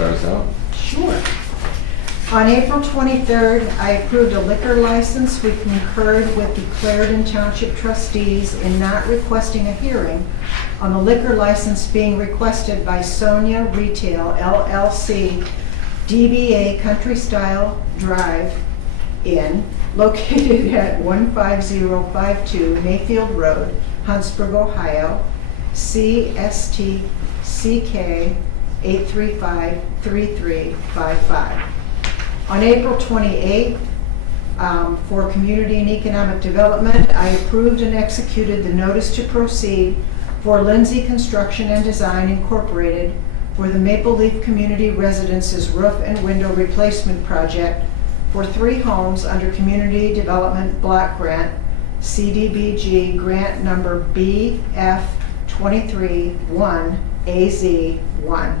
start us out? Sure. On April 23rd, I approved a liquor license. We concurred with the Clarendon Township trustees in not requesting a hearing on the liquor license being requested by Sonia Retail LLC, DBA Country Style Drive Inn, located at 15052 Mayfield Road, Huntsburg, Ohio, CST CK 835-3355. On April 28th, for Community and Economic Development, I approved and executed the notice to proceed for Lindsay Construction and Design Incorporated for the Maple Leaf Community Residences Roof and Window Replacement Project for 3 homes under Community Development Block Grant, CDBG Grant Number BF23-1AZ1.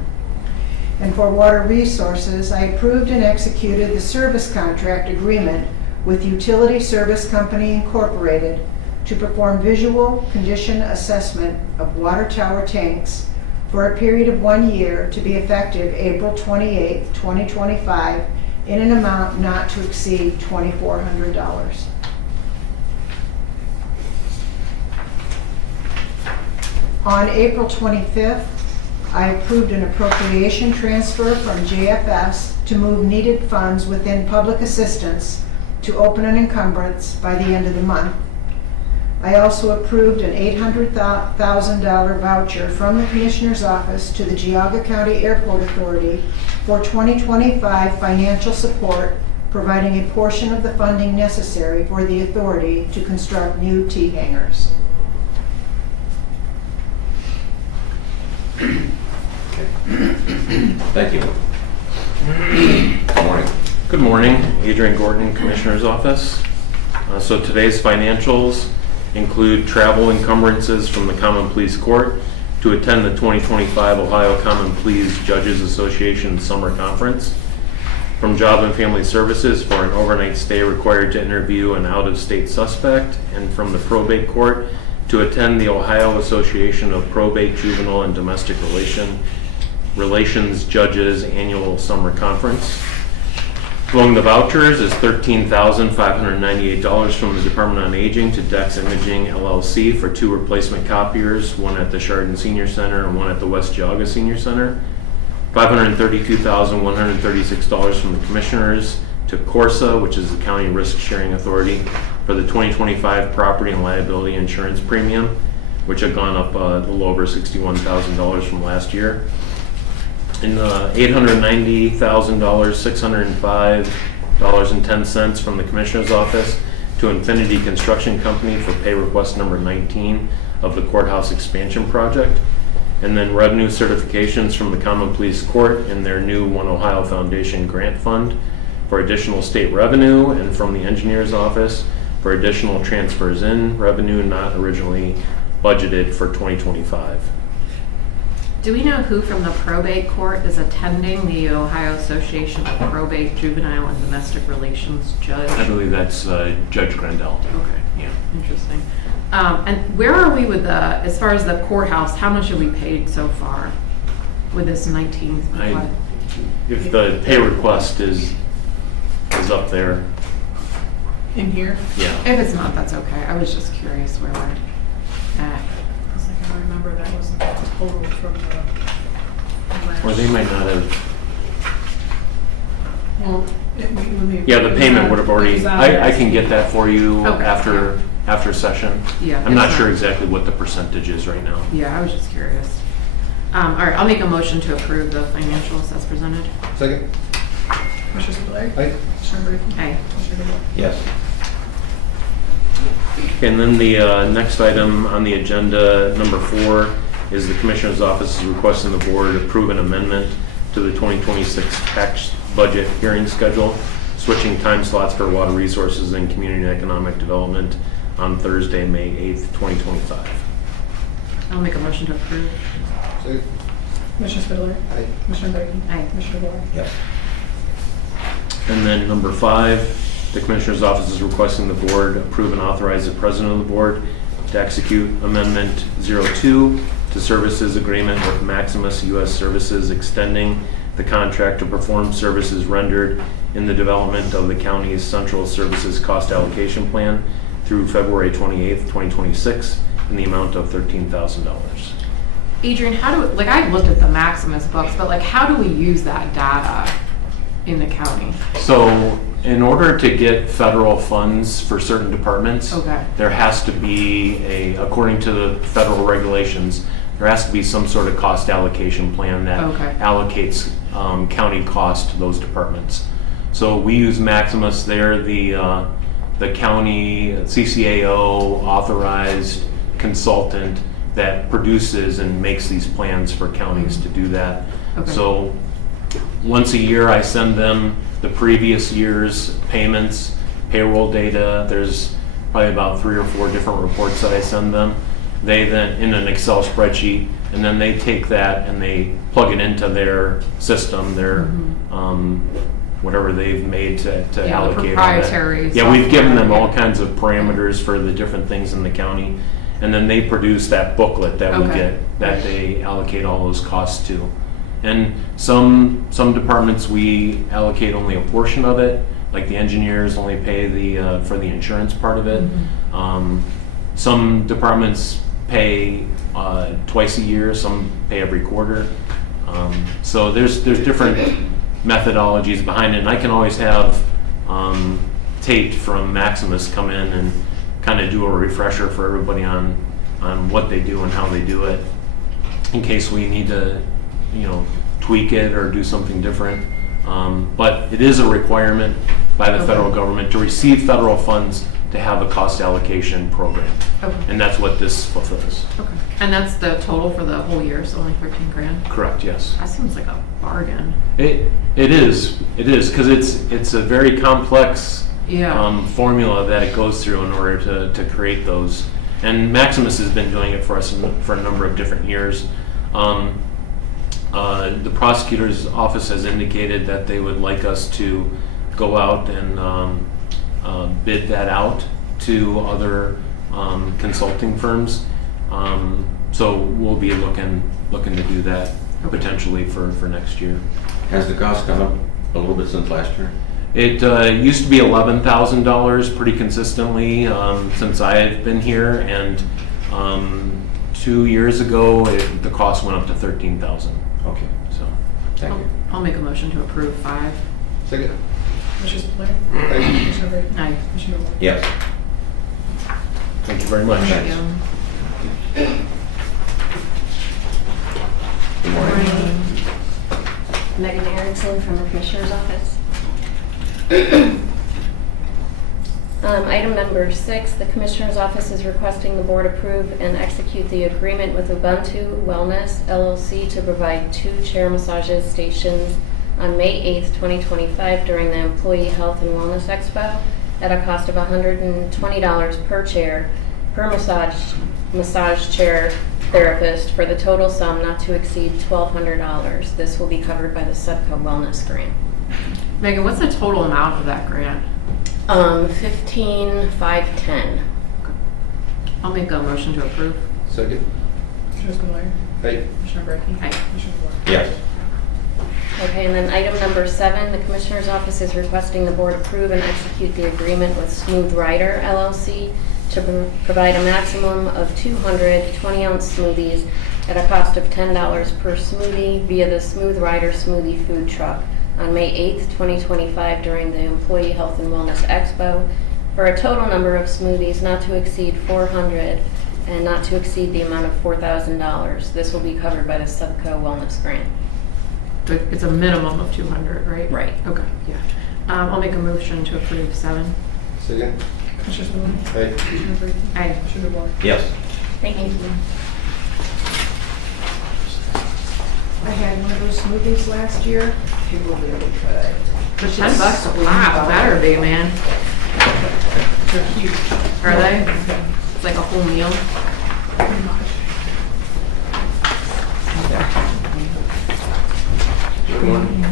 And for Water Resources, I approved and executed the service contract agreement with Utility Service Company Incorporated to perform visual condition assessment of water tower tanks for a period of 1 year to be effective April 28, 2025, in an amount not to exceed $2,400. On April 25th, I approved an appropriation transfer from JFS to move needed funds within public assistance to open an encumbrance by the end of the month. I also approved an $800,000 voucher from the Commissioner's Office to the Geauga County Airport Authority for 2025 financial support, providing a portion of the funding necessary for the authority to construct new T-hangars. Thank you. Good morning. Good morning, Adrian Gordon, Commissioner's Office. So today's financials include travel encumbrances from the Common Pleas Court to attend the 2025 Ohio Common Pleas Judges Association Summer Conference, from Job and Family Services for an overnight stay required to interview an out-of-state suspect, and from the Probate Court to attend the Ohio Association of Probate, Juvenile, and Domestic Relations Judges Annual Summer Conference. Among the vouchers is $13,598 from the Department on Aging to Dex Imaging LLC for 2 replacement copiers, one at the Chardon Senior Center and one at the West Geauga Senior Center. $532,136 from the Commissioners to Corsa, which is the County Risk Sharing Authority, for the 2025 property and liability insurance premium, which had gone up a little over $61,000 from last year. And $890,000, $605.10 from the Commissioner's Office to Infinity Construction Company for pay request number 19 of the courthouse expansion project. And then revenue certifications from the Common Pleas Court and their new One Ohio Foundation grant fund for additional state revenue, and from the Engineer's Office for additional transfers in revenue not originally budgeted for 2025. Do we know who from the probate court is attending the Ohio Association of Probate, Juvenile, and Domestic Relations Judge? I believe that's Judge Grandel. Okay. Yeah. Interesting. And where are we with as far as the courthouse, how much have we paid so far with this 19th? If the pay request is up there. In here? Yeah. If it's not, that's okay. I was just curious where we're at. Because I can remember that wasn't the total from the last. Or they might not have. Well, Yeah, the payment would have already, I can get that for you Okay. after session. Yeah. I'm not it's sure exactly what the percentage is right now. Yeah, I was just curious. All right, I'll make a motion to approve the financials as presented. Second? Commissioner Spudler. Aye. Commissioner Brady. Aye. Commissioner DeWolf. Yes. And then the next item on the agenda, number 4, is the Commissioner's Office is requesting the board approve an amendment to the 2026 tax budget hearing schedule, switching time slots for Water Resources and Community and Economic Development on Thursday, May 8th, 2025. I'll make a motion to approve. Second? Commissioner Spudler. Aye. Commissioner Brady. Aye. Commissioner DeWolf. Yes. And then number 5, the Commissioner's Office is requesting the board approve and authorize the President of the Board to execute Amendment 02 to Services Agreement with Maximus U.S. Services, extending the contract to perform services rendered in the development of the county's Central Services Cost Allocation Plan through February 28th, 2026, in the amount of $13,000. Adrian, how do, like, I looked at the Maximus books, but like, how do we use that data in the county? So in order to get federal funds for certain departments, Okay. there has to be according to the federal regulations, there has to be some sort of cost allocation plan that Okay. allocates county cost to those departments. So we use Maximus. They're the county CCAO authorized consultant that produces and makes these plans for counties to do that. Okay. So once a year, I send them the previous year's payments, payroll data. There's probably about 3 or 4 different reports that I send them. They then, in an Excel spreadsheet, and then they take that and they plug it into their system, their whatever they've made to the allocate all that. proprietary Yeah, we've given them all software, kinds of parameters for the different things in the county. And then they produce that booklet that we Okay. get, that they allocate all those costs to. And some departments, we allocate only a portion of it, like the engineers only pay for the insurance part of it. Some departments pay twice a year, some pay every quarter. So there's different methodologies behind it, and I can always have Tate from Maximus come in and kind of do a refresher for everybody on what they do and how they do it, in case we need to, tweak it or do something different. But it is a requirement by the federal government to receive federal funds to have a cost allocation program. Okay. And that's what this fulfills. Okay. And that's the total for the whole year, so only 13 grand? Correct, yes. That seems like a bargain. It is, because it's a very complex Yeah. formula that it goes through in order to create those. And Maximus has been doing it for us for a number of different years. The prosecutor's office has indicated that they would like us to go out and bid that out to other consulting firms. So we'll be looking to do that potentially for next year. Has the cost gone up a little bit since last year? It used to be $11,000 pretty consistently since I've been here, and 2 years ago the cost went up to $13,000. Okay, So thank you. I'll make a motion to approve 5. Second. Commissioner Blair? Aye. Commissioner Brady? Aye. Commissioner Ward? Yes. thank you very much. Thank you. Good morning. Megan Erickson from the Commissioner's Office. Item number 6, the Commissioner's Office is requesting the Board approve and execute the agreement with Ubuntu Wellness LLC to provide 2 chair massages stations on May 8th, 2025 during the Employee Health and Wellness Expo at a cost of $120 per chair per massage chair therapist for the total sum not to exceed $1,200. This will be covered by the Subco Wellness Grant. Megan, what's the total amount of that grant? 15,510. I'll make a motion to approve. Second. Commissioner Blair? Aye. Commissioner Brady? Aye. Commissioner Ward? Yes. Okay, and then item number 7, the Commissioner's Office is requesting the Board approve and execute the agreement with Smooth Rider LLC to provide a maximum of 200 20-ounce smoothies at a cost of $10 per smoothie via the Smooth Rider Smoothie Food Truck on May 8th, 2025 during the Employee Health and Wellness Expo for a total number of smoothies not to exceed 400 and not to exceed the amount of $4,000. This will be covered by the Subco Wellness Grant. It's a minimum of 200, right? Right. Okay, yeah. I'll make a motion to approve 7. Second. Commissioner Blair? Aye. Commissioner Brady? Aye. Commissioner Ward? Yes. Thank you. I had one of those smoothies last year. They were really good. For $10 a pop, better be, man. They're huge. Are they? Okay. It's like a whole meal. Pretty much. Good morning.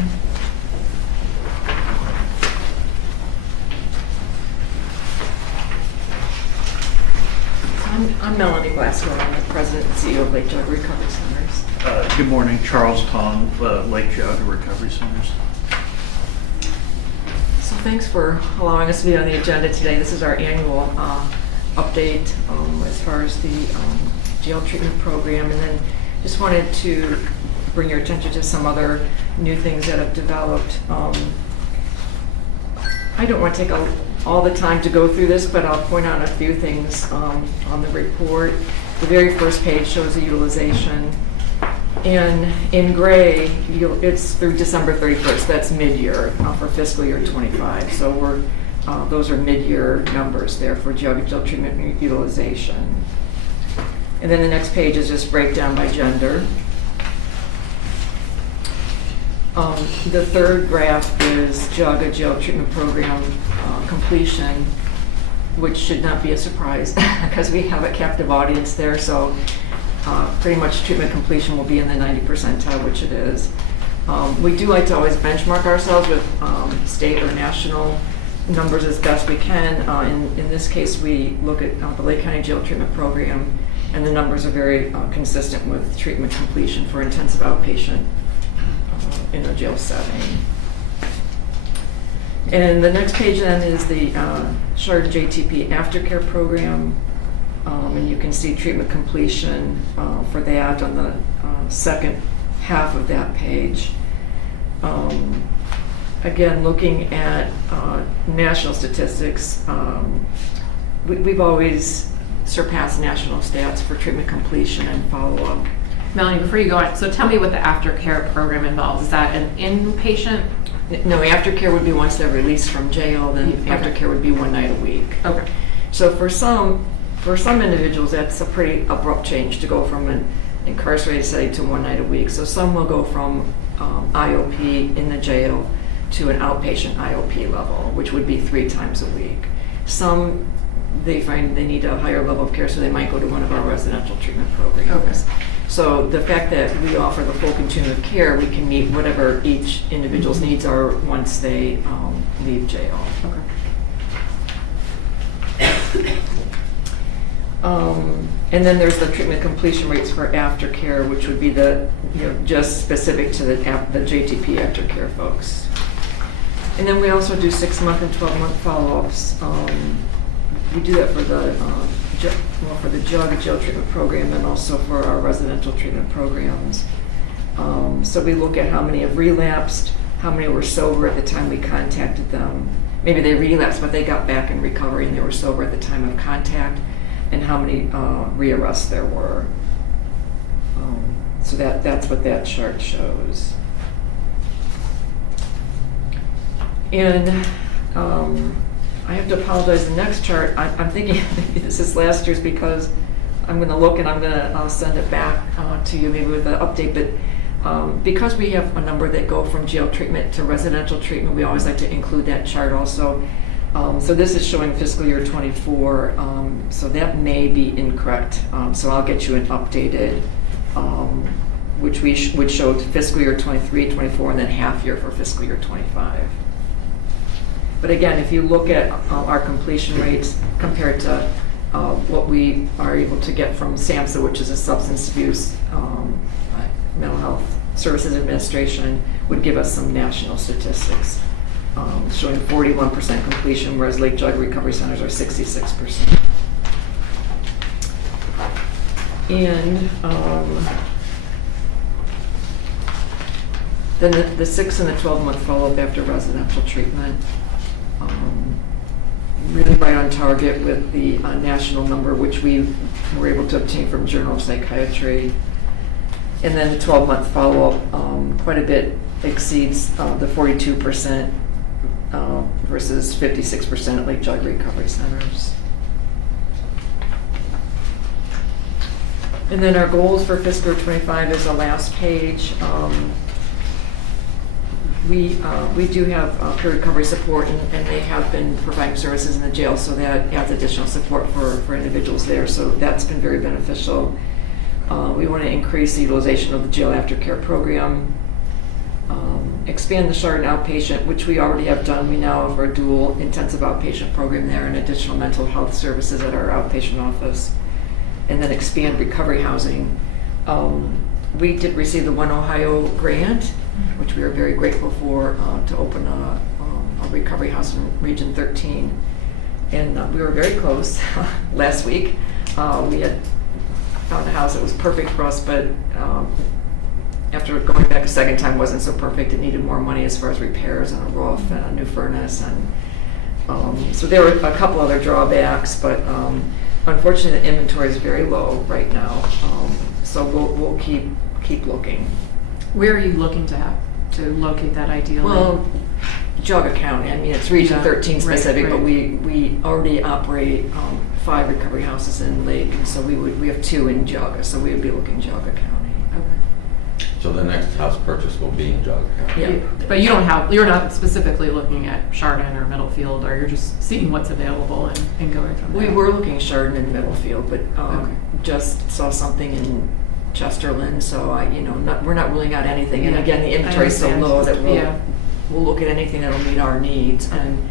I'm Melanie Glasgow. I'm the president and CEO of Lake Geauga Recovery Centers. Good morning, Charles Tong, Lake Geauga Recovery Centers. So thanks for allowing us to be on the agenda today. This is our annual update as far as the jail treatment program, and then just wanted to bring your attention to some other new things that have developed. I don't want to take all the time to go through this, but I'll point out a few things on the report. The very first page shows the utilization. And in gray, it's through December 31st. That's mid-year for fiscal year 25. So those are mid-year numbers there for jail treatment utilization. And then the next page is just breakdown by gender. The third graph is Geauga jail treatment program completion, which should not be a surprise because we have a captive audience there. So pretty much treatment completion will be in the 90 percentile, which it is. We do like to always benchmark ourselves with state or national numbers as best we can. In this case, we look at the Lake County Jail Treatment Program, and the numbers are very consistent with treatment completion for intensive outpatient in a jail setting. And the next page then is the Chardon JTP Aftercare Program. And you can see treatment completion for that on the second half of that page. Again, looking at national statistics, we've always surpassed national stats for treatment completion and follow-up. Melanie, before you go on, so tell me what the aftercare program involves. Is that an inpatient? No, aftercare would be once they're released from jail, then Okay. aftercare would be one night a week. Okay. So for some individuals, that's a pretty abrupt change to go from an incarcerated setting to one night a week. So some will go from IOP in the jail to an outpatient IOP level, which would be 3 times a week. Some, they find they need a higher level of care, so they might go to one of our residential treatment programs. Okay. So the fact that we offer the full continuum of care, we can meet whatever each individual's needs are once they leave jail. Okay. And then there's the treatment completion rates for aftercare, which would be just specific to the JTP aftercare folks. And then we also do 6-month and 12-month follow-ups. We do that for the Geauga jail treatment program and also for our residential treatment programs. So we look at how many have relapsed, how many were sober at the time we contacted them. Maybe they relapsed, but they got back in recovery and they were sober at the time of contact, and how many rearrests there were. So that's what that chart shows. And I have to apologize, the next chart, I'm thinking maybe this is last year's because I'm going to look and I'm going to send it back to you maybe with an update. But because we have a number that go from jail treatment to residential treatment, we always like to include that chart also. So this is showing fiscal year 24, so that may be incorrect. So I'll get you an updated, which would show fiscal year 23, 24, and then half year for fiscal year 25. But again, if you look at our completion rates compared to what we are able to get from SAMHSA, which is a substance abuse mental health services administration, would give us some national statistics. Showing 41% completion, whereas Lake Geauga Recovery Centers are 66%. And then the 6 and the 12-month follow-up after residential treatment, really right on target with the national number, which we were able to obtain from Journal of Psychiatry. And then the 12-month follow-up quite a bit exceeds the 42%. Versus 56% at Lake Geauga Recovery Centers. And then our goals for fiscal 25 is the last page. We do have peer recovery support, and they have been providing services in the jail, so that adds additional support for individuals there. So that's been very beneficial. We want to increase the utilization of the jail aftercare program. Expand the Chardon outpatient, which we already have done. We now offer a dual intensive outpatient program there and additional mental health services at our outpatient office. And then expand recovery housing. we did receive the One Ohio grant, which we are very grateful for, to open a recovery house in Region 13. And we were very close last week. We had found a house that was perfect for us, but after going back a second time wasn't so perfect. It needed more money as far as repairs and a roof and a new furnace. And so there were a couple other drawbacks, but unfortunately the inventory is very low right now. So we'll keep looking. Where are you looking to locate that ideally? Well, Geauga County, I mean, it's Region Yeah, 13 specific, right. but we already operate 5 recovery houses in Lake, and so we have 2 in Geauga, so we would be looking Geauga County. So the next house purchase will be in Geauga County? Yeah. But you're not specifically looking at Chardon or Middlefield, or you're just seeing what's available and going from there? We were looking Chardon in Middlefield, but Okay. just saw something in Chesterland, so we're not ruling out anything. And Yeah, again, the I inventory is so understand. low that Yeah. we'll look at anything that'll meet our needs. And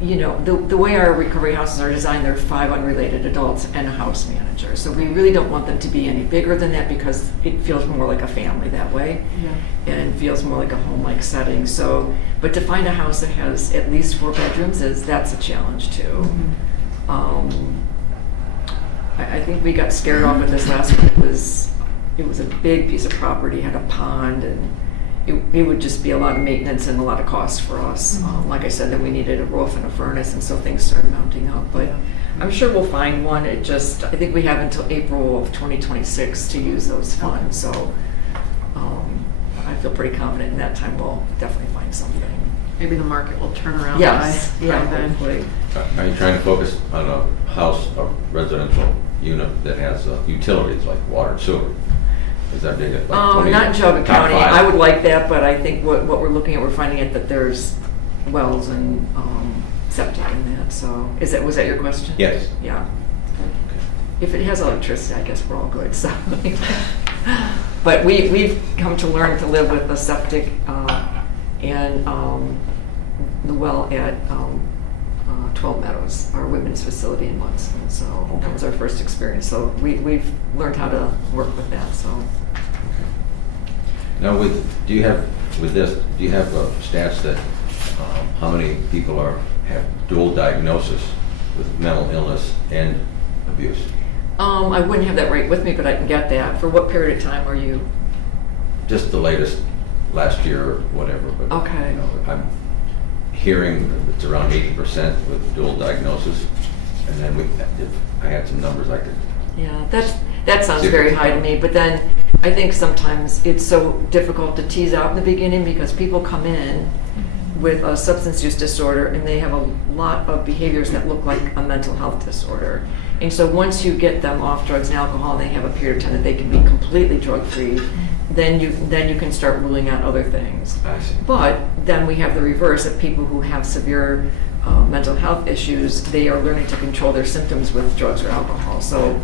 the way our recovery houses are designed, there are 5 unrelated adults and a house manager. So we really don't want them to be any bigger than that because it feels more like a family that way. Yeah. And feels more like a home-like setting. So, but to find a house that has at least 4 bedrooms that's a challenge too. Mm-hmm. I think we got scared off with this last one. It was a big piece of property, had a pond, and it would just be a lot of maintenance and a lot of cost for us. Like I said, then we needed a roof and a furnace, and so things started mounting up. But I'm sure we'll find one. I think we have until April of 2026 to use those funds. So I feel pretty confident in that time we'll definitely find something. Maybe the market will turn around Yes, by yeah, then. hopefully. Are you trying to focus on a house, a residential unit that has utilities like water and sewer? Is that big? Like Not in Geauga top County. 5? I would like that, but I think what we're looking at, we're finding it that there's wells and septic in that. So was that your question? Yes. Yeah. If it has electricity, I guess we're all good. So, but we've come to learn to live with the septic and the well at 12 Meadows, our women's facility in Munson. So that was our first experience. So we've learned how to work with that. So Now, do you have stats that how many people have dual diagnosis with mental illness and abuse? I wouldn't have that right with me, but I can get that. For what period of time are you? Just the latest, last year or whatever. But, Okay. I'm hearing that it's around 80% with dual diagnosis, and then if I had some numbers I could. Yeah, that sounds very high to me, but then I think sometimes it's so difficult to tease out in the beginning because people come in with a substance use disorder and they have a lot of behaviors that look like a mental health disorder. And so once you get them off drugs and alcohol and they have a period of time that they can be completely drug-free, then you can start ruling out other things. I see. But then we have the reverse of people who have severe mental health issues. They are learning to control their symptoms with drugs or alcohol. So,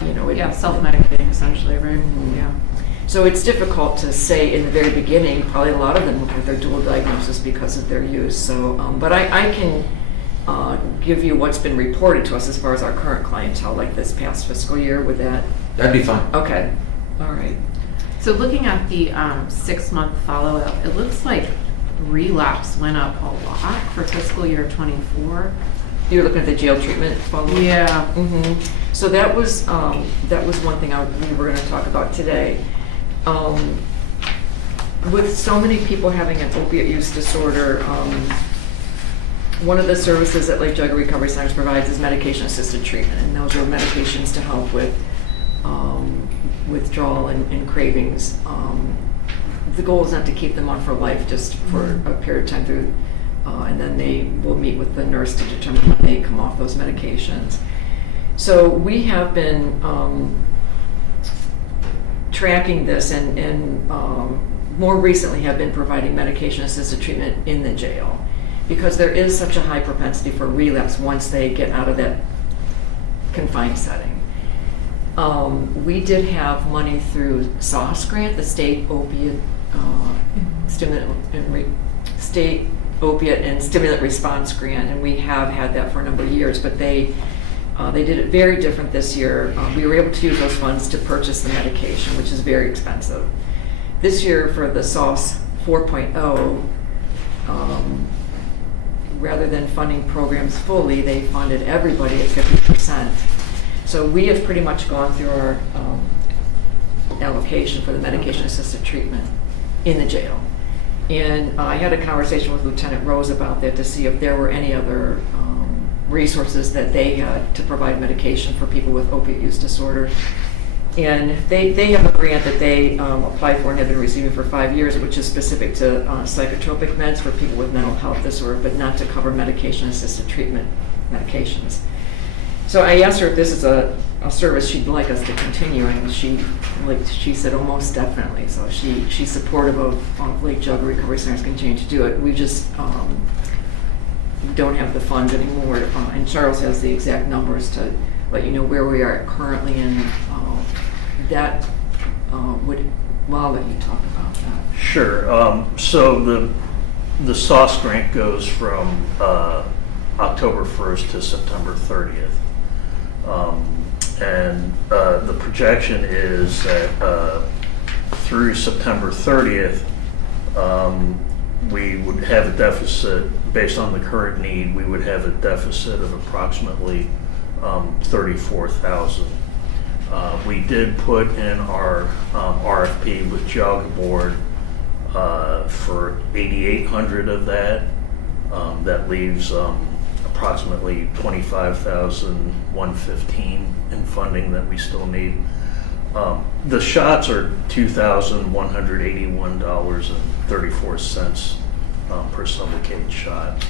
Self-medicating essentially, right? Mhm. Yeah. So it's difficult to say in the very beginning. Probably a lot of them will have their dual diagnosis because of their use. So, but I can give you what's been reported to us as far as our current clientele, like this past fiscal year. With that, That'd be fine. okay, all right. So looking at the 6-month follow-up, it looks like relapse went up a lot for fiscal year '24. You're looking at the jail treatment follow-up? Yeah. Mm-hmm. So that was one thing we were going to talk about today. With so many people having an opiate use disorder, one of the services that Lake Geauga Recovery Centers provides is medication-assisted treatment, and those are medications to help with withdrawal and cravings. The goal is not to keep them on for life, just for a period of time through, and then they will meet with the nurse to determine when they come off those medications. So we have been tracking this and more recently have been providing medication-assisted treatment in the jail because there is such a high propensity for relapse once they get out of that confined setting. We did have money through SOS grant, the State Opiate State Opiate and Stimulant Response Grant, and we have had that for a number of years, but they They did it very different this year. We were able to use those funds to purchase the medication, which is very expensive. This year for the SOS 4.0, rather than funding programs fully, they funded everybody at 50%. So we have pretty much gone through our allocation for the medication-assisted treatment in the jail. And I had a conversation with Lieutenant Rose about that to see if there were any other resources that they had to provide medication for people with opiate use disorder. And they have a grant that they applied for and have been receiving for 5 years, which is specific to psychotropic meds for people with mental health disorder, but not to cover medication-assisted treatment medications. So I asked her if this is a service she'd like us to continue, and she said, oh, most definitely. So she's supportive of Lake Geauga Recovery Centers continuing to do it. We just don't have the funds anymore, and Charles has the exact numbers to let you know where we are currently, and that I'll let you talk about that. Sure. So the SOS grant goes from October 1st to September 30th. And the projection is that through September 30th, we would have a deficit, based on the current need, we would have a deficit of approximately $34,000. We did put in our RFP with Geauga Board for $8,800 of that. That leaves approximately $25,115 in funding that we still need. The shots are $2,181.34 per Sublocade shot.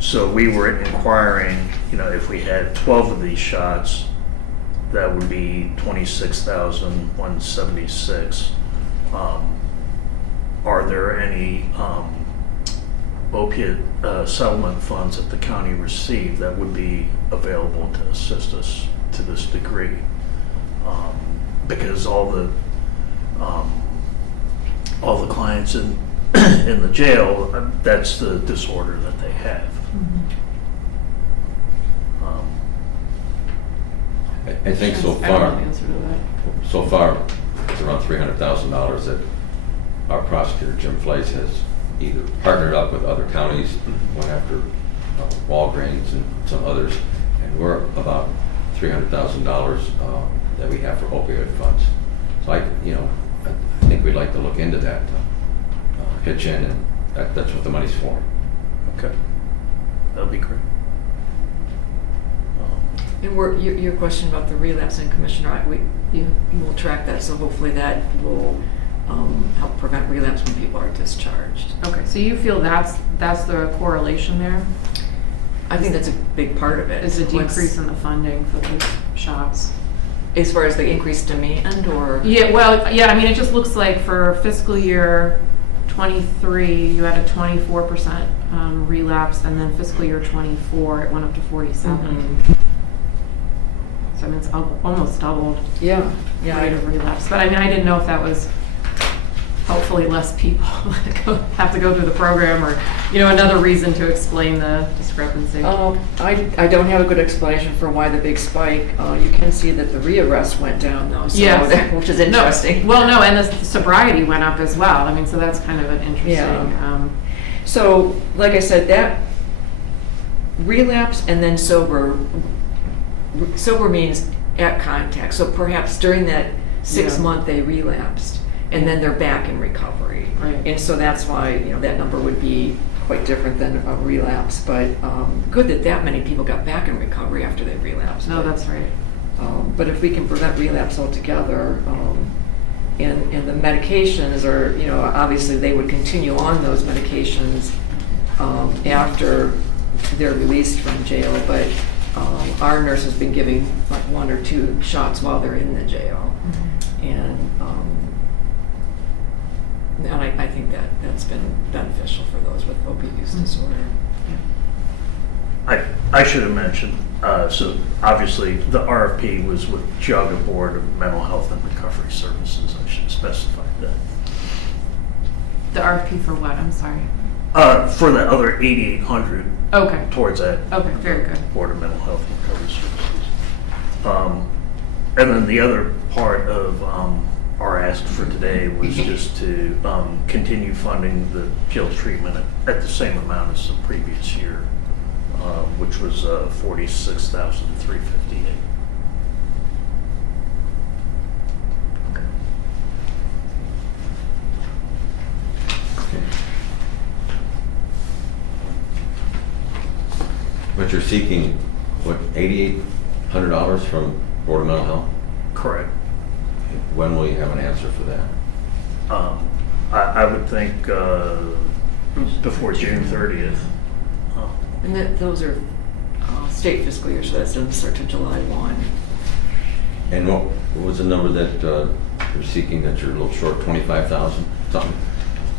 So we were inquiring, if we had 12 of these shots, that would be $26,176. Are there any opiate settlement funds that the county received that would be available to assist us to this degree? Because all the clients in the jail, that's the disorder that they have. I think so I don't know far, the answer to that. it's around $300,000 that our prosecutor, Jim Fleiss, has either partnered up with other counties, went after Walgreens and some others, and we're about $300,000 that we have for opioid funds. So I think we'd like to look into that, pitch in, and that's what the money's for. Okay, that'd be great. And your question about the relapse, and Commissioner, we'll track that, so hopefully that will help prevent relapse when people are discharged. Okay, so you feel that's the correlation there? I think that's a big part of it. Is a decrease in the funding for those shots? As far as the increased demand, or? Yeah, well, yeah, I mean, it just looks like for fiscal year 23, you had a 24% relapse, and then fiscal year 24, it went up to 47. So I mean, it's almost doubled Yeah. rate of relapse. But I mean, I didn't know if that was hopefully less people that have to go through the program, or another reason to explain the discrepancy. I don't have a good explanation for why the big spike. You can see that the rearrests went down though, so Yes. which is interesting. No, and the sobriety went up as well. I mean, so that's kind of an interesting. Yeah. So, like I said, that relapse and then sober means at contact. So perhaps during that 6 month they relapsed, and then they're back in recovery. Right. And so that's why that number would be quite different than a relapse. But good that many people got back in recovery after they relapsed. No, that's right. But if we can prevent relapse altogether, and the medications are, obviously they would continue on those medications after they're released from jail, but our nurse has been giving like 1 or 2 shots while they're in the jail. And I think that's been beneficial for those with opiate use disorder. I should have mentioned, so obviously the RFP was with Geauga Board of Mental Health and Recovery Services. I should have specified that. The RFP for what? I'm sorry. For the other 8,800 Okay, towards that. okay, very good. Board of Mental Health and Recovery Services. And then the other part of our ask for today was just to continue funding the jail treatment at the same amount as the previous year, which was $46,358. But you're seeking, what, $8,800 from Board of Mental Health? Correct. When will you have an answer for that? I would think before June 30th. And those are state fiscal years, so that doesn't start till July 1. And what was the number that you're seeking, that you're a little short, 25,000, something?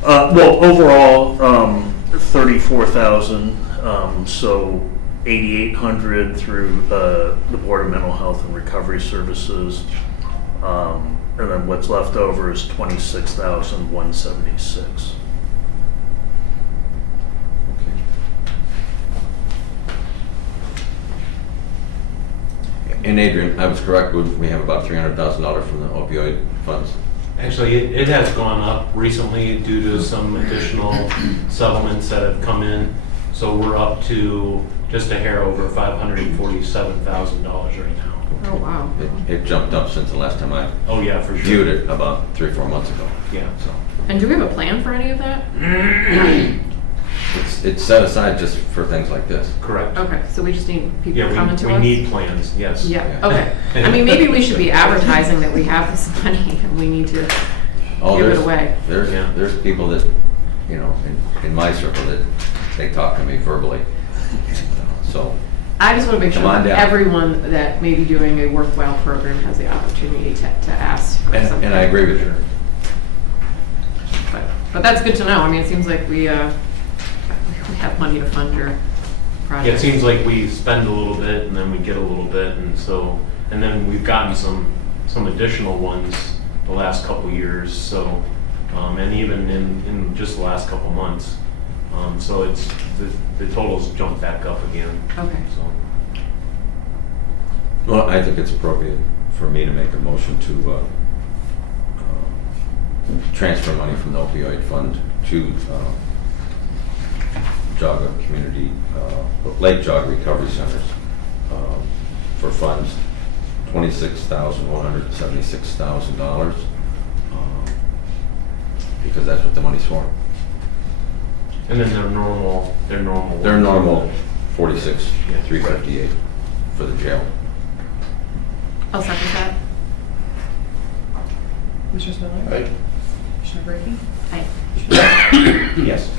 Well, overall, 34,000, so 8,800 through the Board of Mental Health and Recovery Services, and then what's left over is 26,176. And Adrian, I was correct, we have about $300,000 from the opioid funds. Actually, it has gone up recently due to some additional settlements that have come in. So we're up to just a hair over $547,000 right now. Oh, wow. It jumped up since the last time I Oh, yeah, for sure. viewed it about 3 or 4 months ago. Yeah. So And do we have a plan for any of that? it's set aside just for things like this. Correct. Okay, so we just need people Yeah, coming to us? we need plans, yes. Yeah, Yeah. okay. I mean, maybe we should be advertising that we have this money and we need to Oh, give it there's- away. Yeah. There's people that, you know, in my circle that they talk to me verbally. So, I just want to make sure Come on that down. everyone that may be doing a worthwhile program has the opportunity to ask for something. and I agree with you. But that's good to know. I mean, it seems like we have money to fund your Yeah, project. it seems like we spend a little bit and then we get a little bit, and then we've gotten some additional ones the last couple years, so, and even in just the last couple months. So it's, the totals jumped back up again, Okay. so. Well, I think it's appropriate for me to make a motion to transfer money from the opioid fund to Geauga Community, Lake Geauga Recovery Centers for funds $26,176,000, because that's what the money's for. And then their normal. Their normal 46,358 for the jail. I'll second that. Commissioner Spiller? Right. Commissioner Brinkley? Aye. Yes.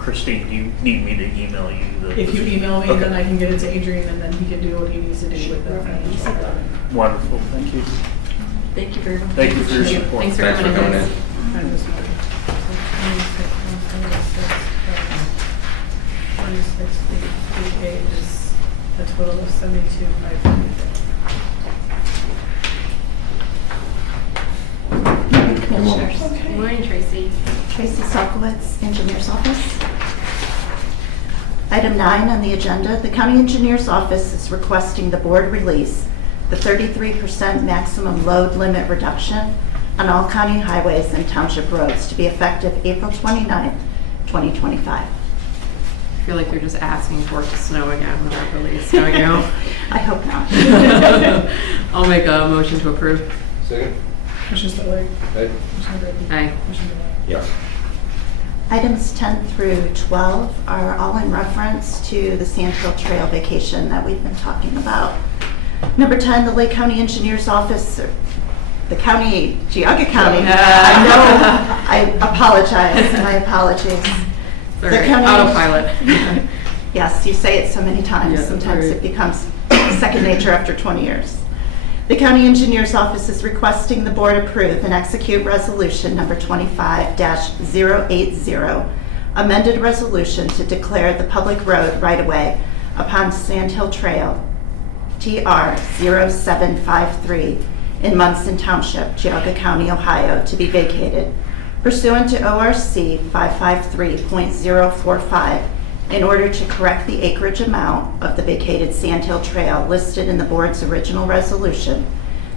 Christine, do you need me to email you the? If you email me, Okay. then I can get it to Adrian, and then he can do what he needs to do with the financial. Wonderful, thank you. Thank you very much. Thank you for your support. Thanks for Thanks for coming in. coming in. And this one. 26,358 is a total of 72,540. Commissioners. Good morning, Tracy. Tracy Sokowitz, Engineer's Office. Item 9 on the agenda, the County Engineer's Office is requesting the board release the 33% maximum load limit reduction on all county highways and township roads to be effective April 29th, 2025. I feel like you're just asking for it to snow again with that release, don't you? I hope not. I'll make a motion to approve. Second. Commissioner Spiller? Aye. Commissioner Brinkley? Aye. Commissioner Bennett? Yes. Items 10 through 12 are all in reference to the Sandhill Trail vacation that we've been talking about. Number 10, the Lake County Engineer's Office, or the county, Geauga County. I know, I apologize, my apologies. Sorry, The county- autopilot. Yes, you say it so many times, Yeah, sometimes right. it becomes second nature after 20 years. The County Engineer's Office is requesting the board approve and execute resolution number 25-080, amended resolution to declare the public road right-of-way upon Sandhill Trail, TR 0753, in Munson Township, Geauga County, Ohio, to be vacated pursuant to ORC 553.045 in order to correct the acreage amount of the vacated Sandhill Trail listed in the board's original resolution,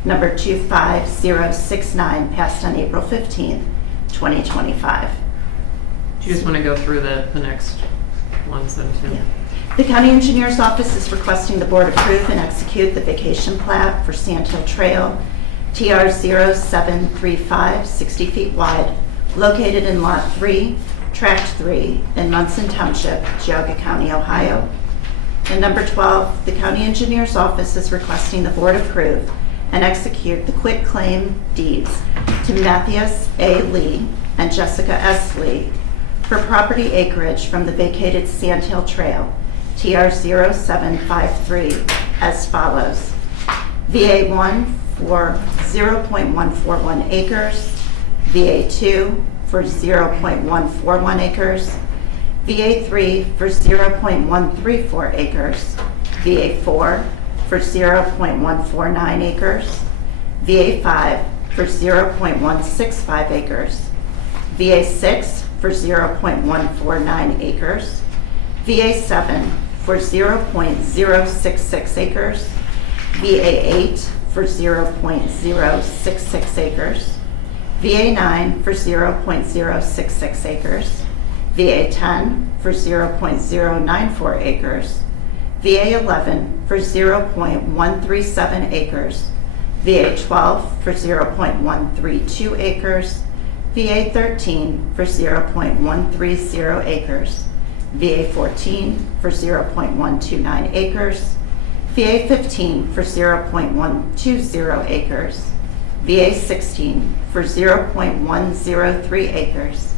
number 25069, passed on April 15th, 2025. Do you just want to go through the next ones then too? Yeah. The County Engineer's Office is requesting the Board approve and execute the vacation plat for Sandhill Trail, TR 0735, 60 feet wide, located in Lot 3, Tract 3, in Munson Township, Geauga County, Ohio. And number 12, the County Engineer's Office is requesting the Board approve and execute the quitclaim deeds to Matthias A. Lee and Jessica S. Lee for property acreage from the vacated Sandhill Trail, TR 0753, as follows. VA1 for 0.141 acres, VA2 for 0.141 acres, VA3 for 0.134 acres, VA4 for 0.149 acres, VA5 for 0.165 acres, VA6 for 0.149 acres, VA7 for 0.066 acres, VA8 for 0.066 acres, VA9 for 0.066 acres, VA10 for 0.094 acres, VA11 for 0.137 acres, VA12 for 0.132 acres, VA13 for 0.130 acres, VA14 for 0.129 acres, VA15 for 0.120 acres, VA16 for 0.103 acres,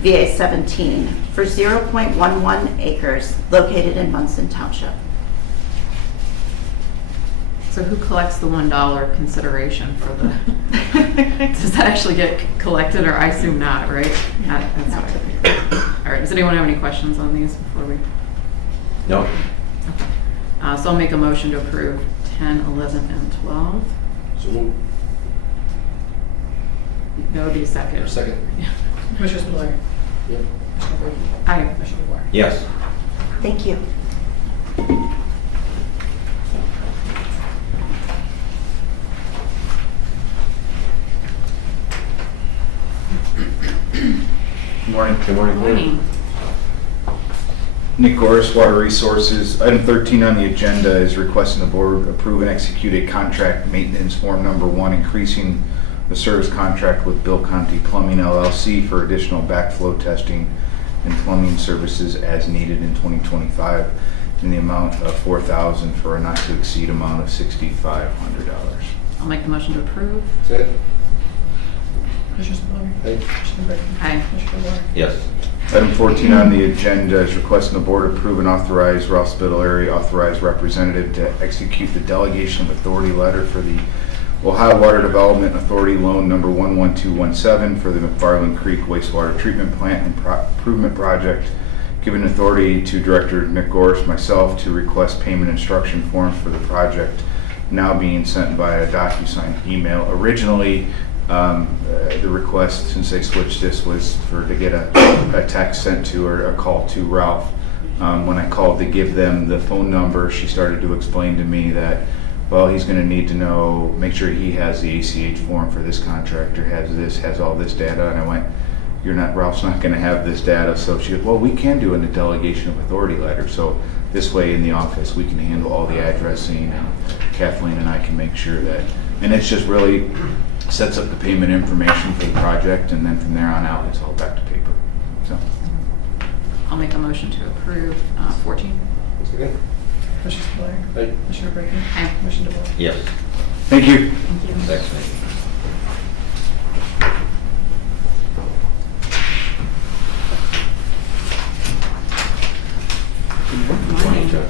VA17 for 0.11 acres, located in Munson Township. So who collects the $1 consideration for the, does that actually get collected, or I assume not, right? That's Not right. typically. All right, does anyone have any questions on these before we? No? So I'll make a motion to approve 10, 11, and 12. So moved. That would be a second. Second. Commissioner Spillier. Yep. Commissioner Brinkley. Aye. Commissioner DeWart. Yes. Thank you. Good morning. Good morning. Morning. Nick Goris, Water Resources. Item 13 on the agenda is requesting the board approve and execute a contract maintenance form number 1, increasing the service contract with Bill Conti Plumbing LLC for additional backflow testing and plumbing services as needed in 2025 in the amount of $4,000 for a not to exceed amount of $6,500. I'll make the motion to approve. Second. Commissioner Spillier. Aye. Commissioner Brinkley. Aye. Commissioner DeWart. Yes. Item 14 on the agenda is requesting the board approve and authorize Ralph Spittle area authorized representative to execute the delegation of authority letter for the Ohio Water Development Authority loan number 11217 for the McFarland Creek wastewater treatment plant improvement project, giving authority to Director Nick Goris, myself, to request payment instruction forms for the project, now being sent via DocuSign email. Originally, the request, since they switched this, was to get a text sent to or a call to Ralph. When I called to give them the phone number, she started to explain to me that, well, he's going to need to know, make sure he has the ACH form for this contractor, has all this data. And I went, Ralph's not going to have this data. So she goes, well, we can do a delegation of authority letter. So this way in the office, we can handle all the addressing, and Kathleen and I can make sure that, and it's just really sets up the payment information for the project, and then from there on out, it's all back to paper. So, I'll make a motion to approve 14. Second. Commissioner Spillier. Aye. Commissioner Brinkley. Aye. Commissioner DeWart. Yes. thank you. Thank you. Thanks, Nick. Morning, Jeff.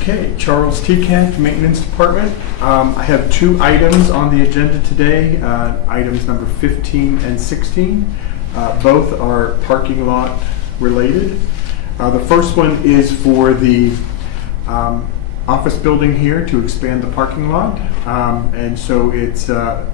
Okay, Charles Teakamp, Maintenance Department. I have 2 items on the agenda today, items number 15 and 16. Both are parking lot related. The first one is for the office building here to expand the parking lot. And so it's, the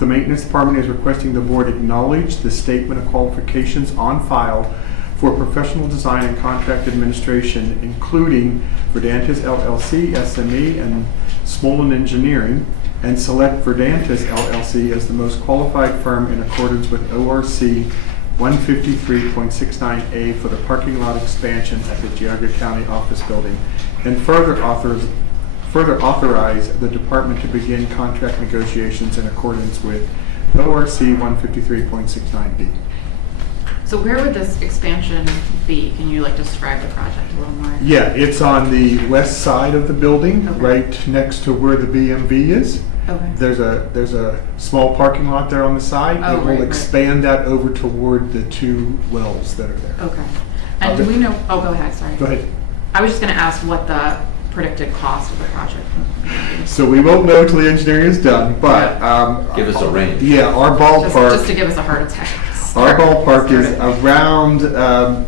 maintenance department is requesting the board acknowledge the statement of qualifications on file for professional design and contract administration, including Verdantis LLC, SME, and Smolin Engineering, and select Verdantis LLC as the most qualified firm in accordance with ORC 153.69A for the parking lot expansion at the Geauga County Office Building, and further authorize the department to begin contract negotiations in accordance with ORC 153.69B. So where would this expansion be? Can you like describe the project a little more? Yeah, it's on the west side of the building, Okay. right next to where the BMV is. Okay. There's a small parking lot there on the side. Oh, It will right. expand that over toward the two wells that are there. Okay. And do we know, oh, go ahead, sorry. Go ahead. I was just gonna ask what the predicted cost of the project would be. So we won't know until the engineering is done, but, Give us a range. yeah, our Just to ballpark, give us a heart attack. our ballpark is Start it. around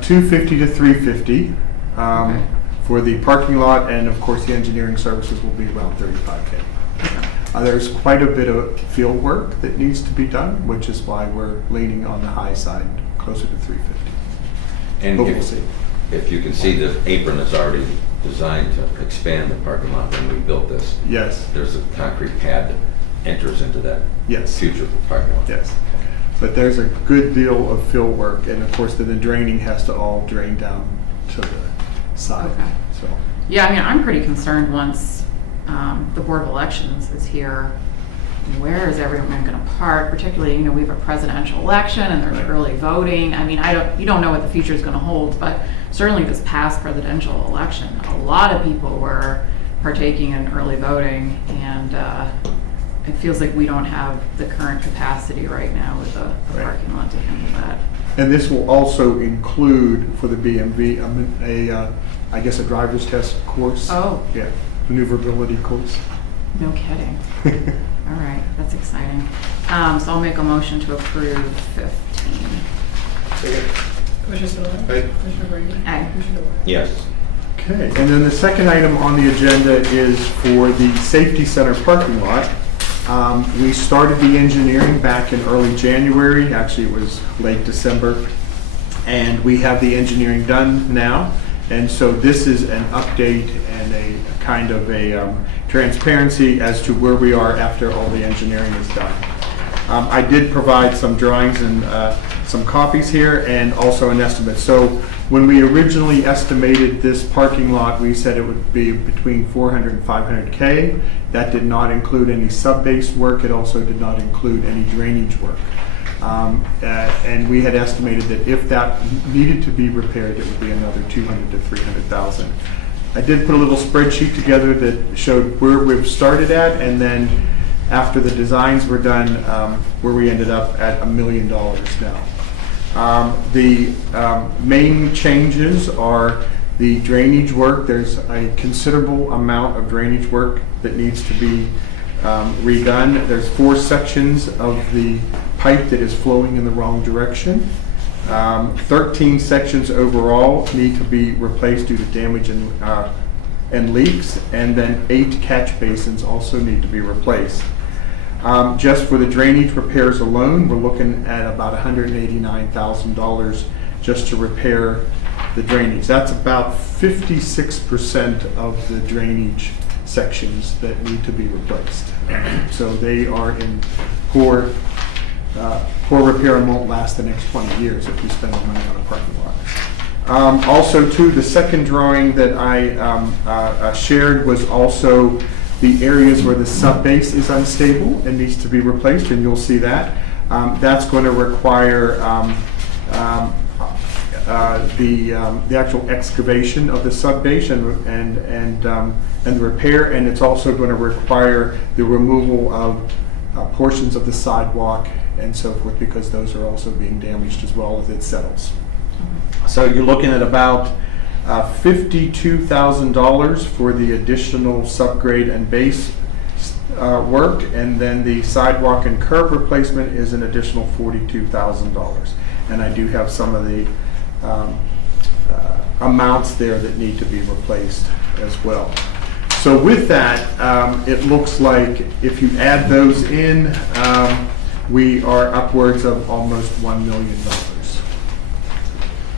250 to 350 Okay. for the parking lot, and of course, the engineering services will be around 35K. There's quite a bit of field work that needs to be done, which is why we're leaning on the high side, closer to 350. And But we'll see. if you can see, the apron is already designed to expand the parking lot when we built this. Yes, There's a concrete pad that enters into that yes, future parking lot. yes. But there's a good deal of field work, and of course, then the draining has to all drain down to the side, Okay. so. Yeah, I mean, I'm pretty concerned once the Board of Elections is here. Where is everyone gonna park? Particularly, you know, we have a presidential election and there's Right. early voting. I mean, you don't know what the future is gonna hold, but certainly this past presidential election, a lot of people were partaking in early voting, and it feels like we don't have the current capacity right now with the Right. parking lot to handle that. And this will also include for the BMV, I guess, a driver's test course. Oh. Yeah, maneuverability course. No kidding. All right, that's exciting. So I'll make a motion to approve 15. Commissioner Spillier. Aye. Commissioner Brady. Aye. Commissioner DeWort. Yes. Okay, and then the second item on the agenda is for the safety center parking lot. We started the engineering back in early January, actually it was late December, and we have the engineering done now. And so this is an update and a kind of a transparency as to where we are after all the engineering is done. I did provide some drawings and some copies here, and also an estimate. So when we originally estimated this parking lot, we said it would be between 400 and 500K. That did not include any sub-base work. It also did not include any drainage work. And we had estimated that if that needed to be repaired, it would be another 200 to 300,000. I did put a little spreadsheet together that showed where we've started at, and then after the designs were done, where we ended up at $1 million now. The main changes are the drainage work. There's a considerable amount of drainage work that needs to be redone. There's 4 sections of the pipe that is flowing in the wrong direction. 13 sections overall need to be replaced due to damage and leaks, and then 8 catch basins also need to be replaced. Just for the drainage repairs alone, we're looking at about $189,000 just to repair the drainage. That's about 56% of the drainage sections that need to be replaced. So they are in poor repair and won't last the next 20 years if we spend the money on a parking lot. Also, too, the second drawing that I shared was also the areas where the sub-base is unstable and needs to be replaced, and you'll see that. That's going to require the actual excavation of the sub-base and the repair, and it's also going to require the removal of portions of the sidewalk and so forth, because those are also being damaged as well as it settles. So you're looking at about $52,000 for the additional subgrade and base work, and then the sidewalk and curb replacement is an additional $42,000. And I do have some of the amounts there that need to be replaced as well. So with that, it looks like if you add those in, we are upwards of almost $1 million.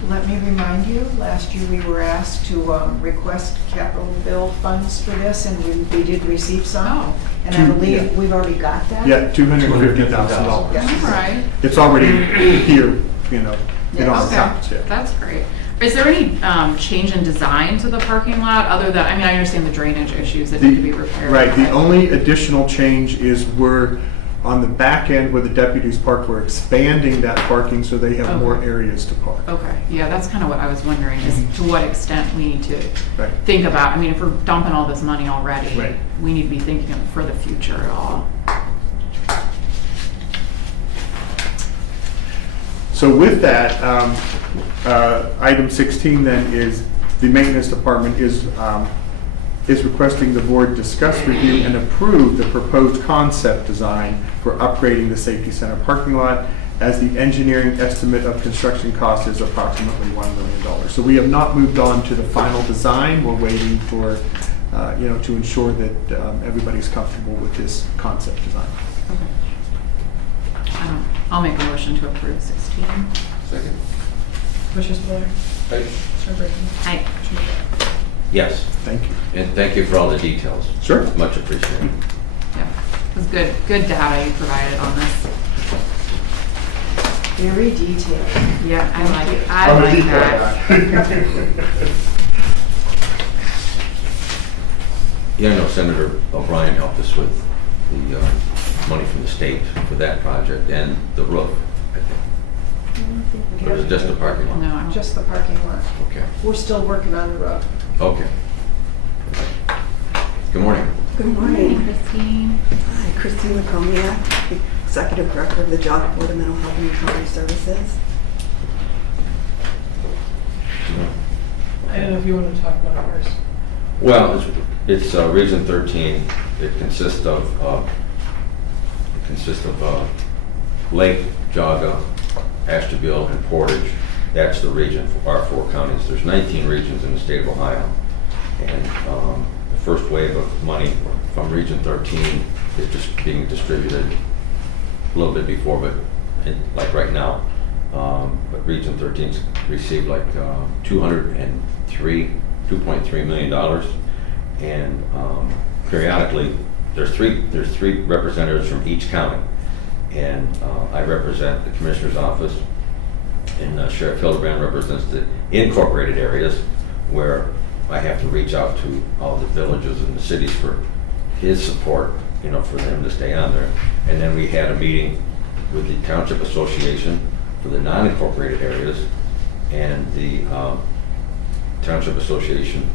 Let me remind you, last year we were asked to request capital bill funds for this, and we did receive some. Oh. And I believe we've already got that. Yeah, $250,000. Yeah. All right. It's already here, in our Yes. accounts, Okay, yeah. that's great. Is there any change in design to the parking lot other than, I mean, I understand the drainage issues that need to be repaired. Right, the but- only additional change is we're, on the back end where the deputies park, we're expanding that parking so they have more Okay. areas to park. Okay, yeah, that's kind of what I was wondering, is to what extent we need to Right. think about, I mean, if we're dumping all this money already, Right. we need to be thinking for the future at all. So with that, item 16 then is, the maintenance department is requesting the board discuss, review, and approve the proposed concept design for upgrading the safety center parking lot, as the engineering estimate of construction cost is approximately $1 million. So we have not moved on to the final design. We're waiting for, to ensure that everybody's comfortable with this concept design. I'll make a motion to approve 16. Second. Commissioner Spiller? Aye. Commissioner Brinkley? Aye. Commissioner Rea? Yes, Thank you. and thank you for all the details. Sure. Much appreciated. Yeah, it was good data you provided on this. Very detailed. Yeah, I like it. I like that. Yeah, I know Senator O'Brien helped us with the money from the state for that project and the roof, I think. Or is it just the parking lot? No, I don't. Just the parking lot. Okay, We're still working on the roof. okay. Good morning. Good morning. Christine. Hi, Christine Lacomiak, Executive Director of the Geauga Board of Mental Health and Recovery Services. I don't know if you want to talk about it first. Well, it's Region 13. It consists of Lake, Geauga, Ashtabula, and Portage. That's the region for our 4 counties. There's 19 regions in the state of Ohio. And the first wave of money from Region 13 is just being distributed a little bit before, but like right now. But Region 13's received like $2.3 million. And periodically, there's three representatives from each county. And I represent the Commissioner's Office, and Sheriff Hildebrand represents the incorporated areas, where I have to reach out to all the villages and the cities for his support, for them to stay on there. And then we had a meeting with the Township Association for the non-incorporated areas, and the Township Association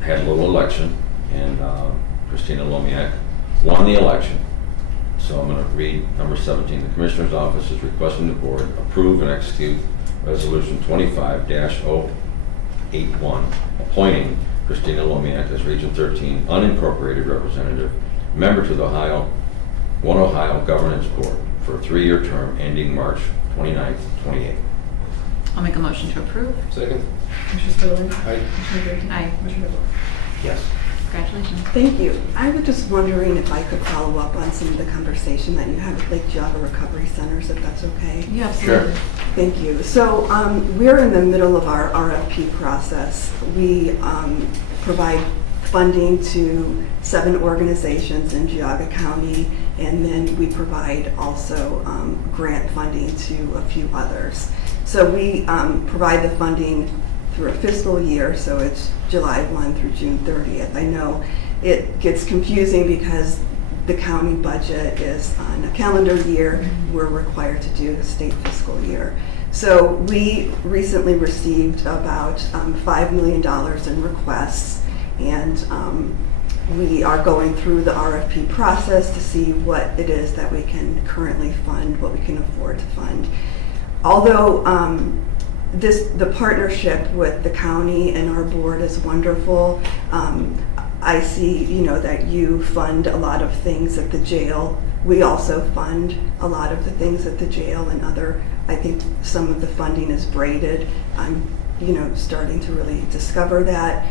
had a little election, and Christina Lomiak won the election. So I'm going to read number 17. The Commissioner's Office is requesting the Board approve and execute Resolution 25-081, appointing Christina Lomiak as Region 13 unincorporated representative, member to the One Ohio Governance Board for a 3-year term ending March 29th, 28. I'll make a motion to approve. Second. Commissioner Spiller? Aye. Commissioner Brinkley? Aye. Commissioner DeBoer? Yes. Congratulations. Thank you. I was just wondering if I could follow up on some of the conversation that you had with Lake Geauga Recovery Centers, if that's okay. Yeah, absolutely. Thank you. So we're in the middle of our RFP process. We provide funding to 7 organizations in Geauga County, and then we provide also grant funding to a few others. So we provide the funding through a fiscal year, so it's July 1 through June 30th. I know it gets confusing because the county budget is on a calendar year. We're required to do the state fiscal year. So we recently received about $5 million in requests, and we are going through the RFP process to see what it is that we can currently fund, what we can afford to fund. Although the partnership with the county and our board is wonderful, I see, that you fund a lot of things at the jail. We also fund a lot of the things at the jail, and I think some of the funding is braided. I'm, starting to really discover that.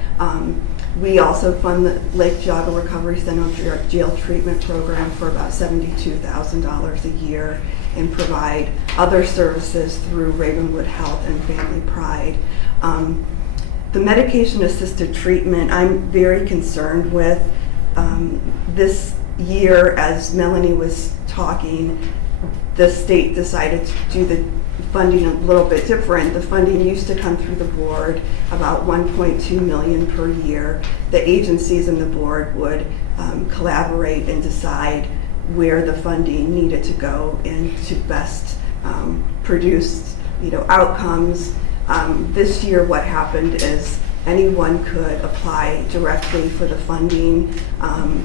We also fund the Lake Geauga Recovery Center jail treatment program for about $72,000 a year and provide other services through Ravenwood Health and Family Pride. The medication-assisted treatment, I'm very concerned with. This year, as Melanie was talking, the state decided to do the funding a little bit different. The funding used to come through the board, about $1.2 million per year. The agencies and the board would collaborate and decide where the funding needed to go and to best produce, outcomes. This year, what happened is anyone could apply directly for the funding.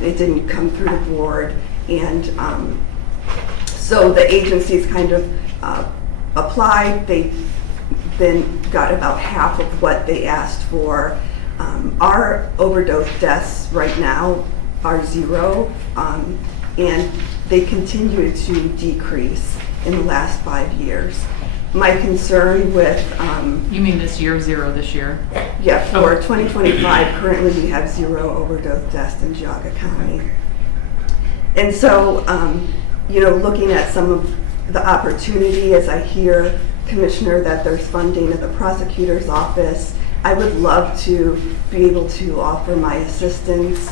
It didn't come through the board, and so the agencies kind of applied. They then got about half of what they asked for. Our overdose deaths right now are 0, and they continue to decrease in the last 5 years. My concern with... You mean this year, 0 this year? Yeah, for 2025, currently we have 0 overdose deaths in Geauga County. And so, looking at some of the opportunity, as I hear, Commissioner, that there's funding at the prosecutor's office, I would love to be able to offer my assistance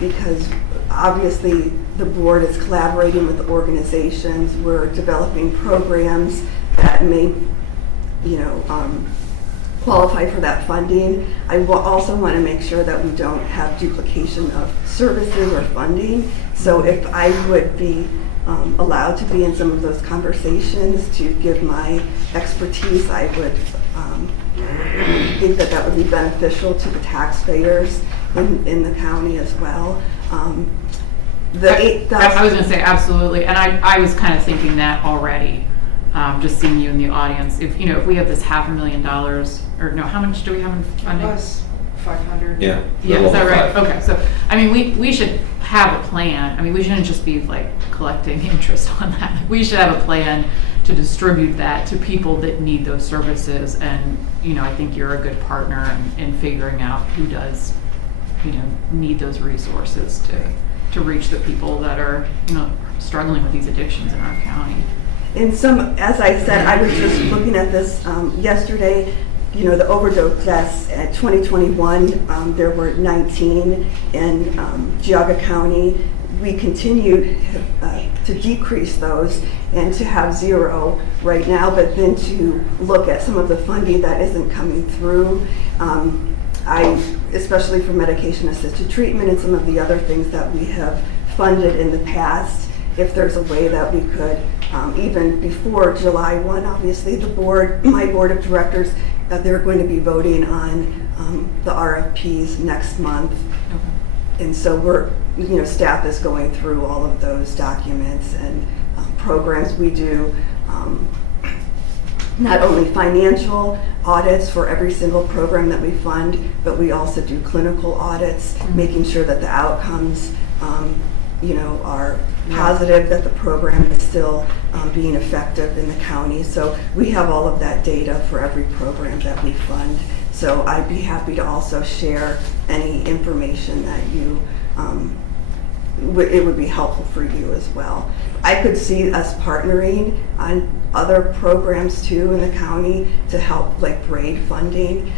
because obviously the board is collaborating with the organizations. We're developing programs that may, qualify for that funding. I will also want to make sure that we don't have duplication of services or funding. So if I would be allowed to be in some of those conversations to give my expertise, I would think that that would be beneficial to the taxpayers in the county as well. I was going to say absolutely, and I was kind of thinking that already. Just seeing you in the audience, if we have this $500,000, or no, how much do we have in funding? It was 500. Yeah. Yeah, is that right? Okay, so we should have a plan. We shouldn't just be like collecting interest on that. We should have a plan to distribute that to people that need those services. And I think you're a good partner in figuring out who does, need those resources to reach the people that are, struggling with these addictions in our county. In some, as I said, I was just looking at this yesterday. The overdose deaths at 2021, there were 19 in Geauga County. We continued to decrease those and to have 0 right now, but then to look at some of the funding that isn't coming through. Especially for medication-assisted treatment and some of the other things that we have funded in the past, if there's a way that we could, even before July 1, obviously my board of directors, they're going to be voting on the RFPs next month. Okay. And so staff is going through all of those documents and programs. We do not only financial audits for every single program that we fund, but we also do clinical audits, making sure that the outcomes are positive, that the program is still being effective in the county. So we have all of that data for every program that we fund. So I'd be happy to also share any information that it would be helpful for you as well. I could see us partnering on other programs too in the county to help like braid funding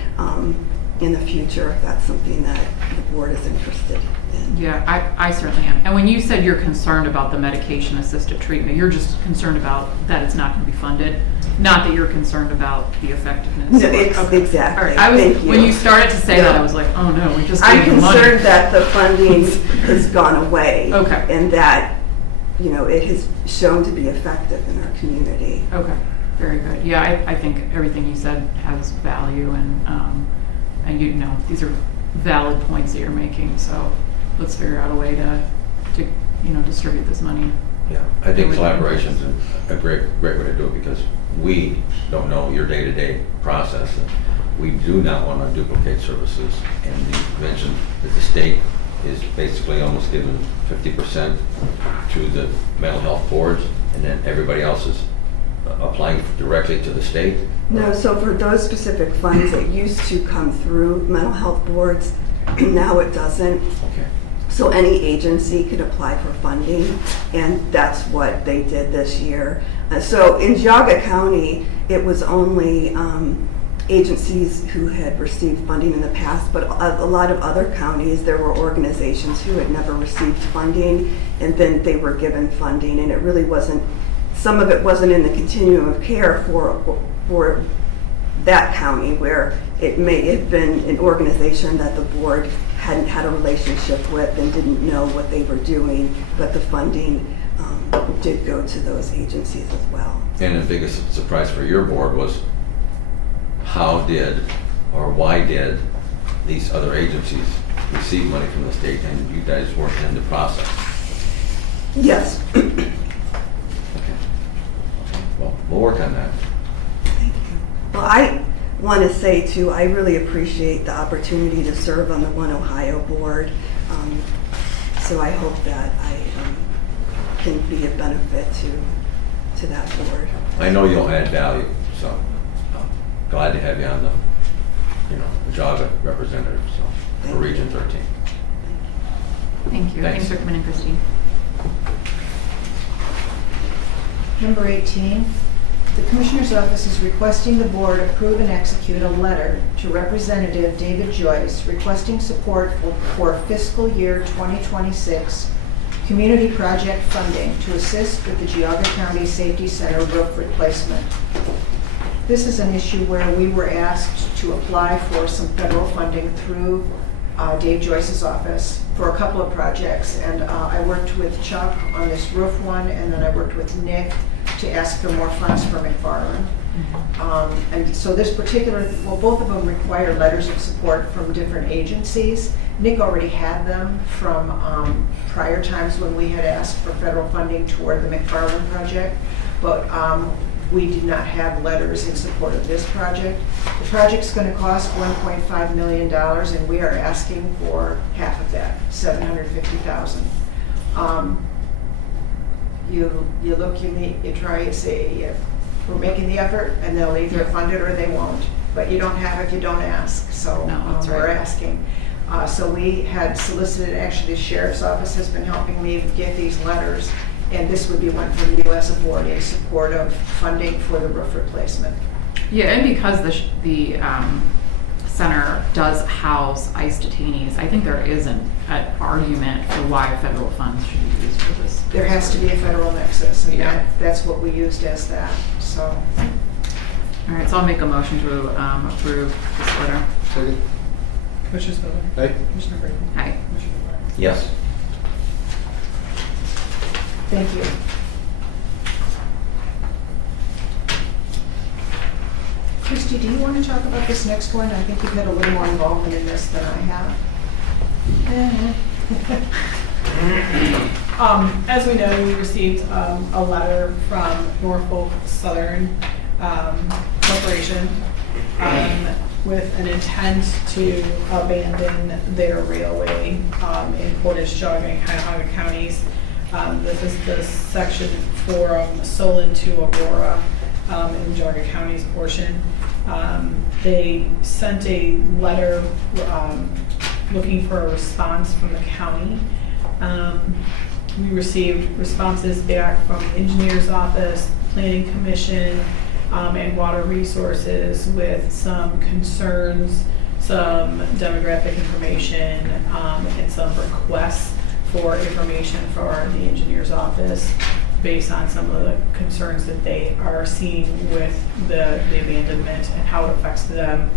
in the future if that's something that the board is interested in. Yeah, I certainly am. And when you said you're concerned about the medication-assisted treatment, you're just concerned about that it's not going to be funded, not that you're concerned about the effectiveness. No, exactly. All right. Thank you. When you started to say that, I was like, oh no, we just I'm gave the money. concerned that the funding has gone away. Okay. And that, it has shown to be effective in our community. Okay, very good. Yeah, I think everything you said has value, and these are valid points that you're making. So let's figure out a way to distribute this money. Yeah, I think collaboration is a great way to do it because we don't know your day-to-day process. And we do not want to duplicate services. And you mentioned that the state is basically almost given 50% to the mental health boards, and then everybody else is applying directly to the state? No, so for those specific funds that used to come through mental health boards, Now it doesn't. Okay. So any agency could apply for funding, and that's what they did this year. So in Geauga County, it was only agencies who had received funding in the past, but a lot of other counties, there were organizations who had never received funding, and then they were given funding, and it really wasn't, some of it wasn't in the continuum of care for that county, where it may have been an organization that the board hadn't had a relationship with and didn't know what they were doing, but the funding did go to those agencies as well. And the biggest surprise for your board was how did or why did these other agencies receive money from the state and you guys weren't in the process? Yes. Okay. Well, we'll work on that. Thank you. Well, I want to say too, I really appreciate the opportunity to serve on the One Ohio board. So I hope that I can be a benefit to that board. I know you'll add value, so I'm glad to have you on the, the Geauga representative, so, for Region 13. Thank you. Thanks. Thanks for coming in, Christine. Number 18, the Commissioner's Office is requesting the Board approve and execute a letter to Representative David Joyce requesting support for fiscal year 2026 community project funding to assist with the Geauga County Safety Center roof replacement. This is an issue where we were asked to apply for some federal funding through Dave Joyce's office for a couple of projects, and I worked with Chuck on this roof one, and then I worked with Nick to ask for more funds for McFarland. And so this particular, well, both of them require letters of support from different agencies. Nick already had them from prior times when we had asked for federal funding toward the McFarland project, but we did not have letters in support of this project. The project's going to cost $1.5 million, and we are asking for half of that, $750,000. You look, you meet, you try, you say, we're making the effort, and they'll either fund it or they won't. But you don't have if you don't ask, so No, that's we're right. asking. So we had solicited, actually the Sheriff's Office has been helping me get these letters, and this would be one from you as a board in support of funding for the roof replacement. Yeah, and because the center does house ICE detainees, I think there is an argument for why federal funds should be used for this. There has to be a federal nexus, and Yeah. that's what we used as that, so. All right, so I'll make a motion to approve this letter. Second. Commissioner Spillier. Aye. Commissioner Brady. Aye. Commissioner DeWark. Yes. Thank you. Christy, do you want to talk about this next one? I think you've had a little more involvement in this than I have. As we know, we received a letter from Norfolk Southern Corporation with an intent to abandon their railway in Portage, Geauga, and Cuyahoga counties. This is the section from Solon to Aurora in Geauga County's portion. They sent a letter looking for a response from the county. We received responses back from the engineer's office, planning commission, and water resources with some concerns, some demographic information, and some requests for information for the engineer's office based on some of the concerns that they are seeing with the abandonment and how it affects them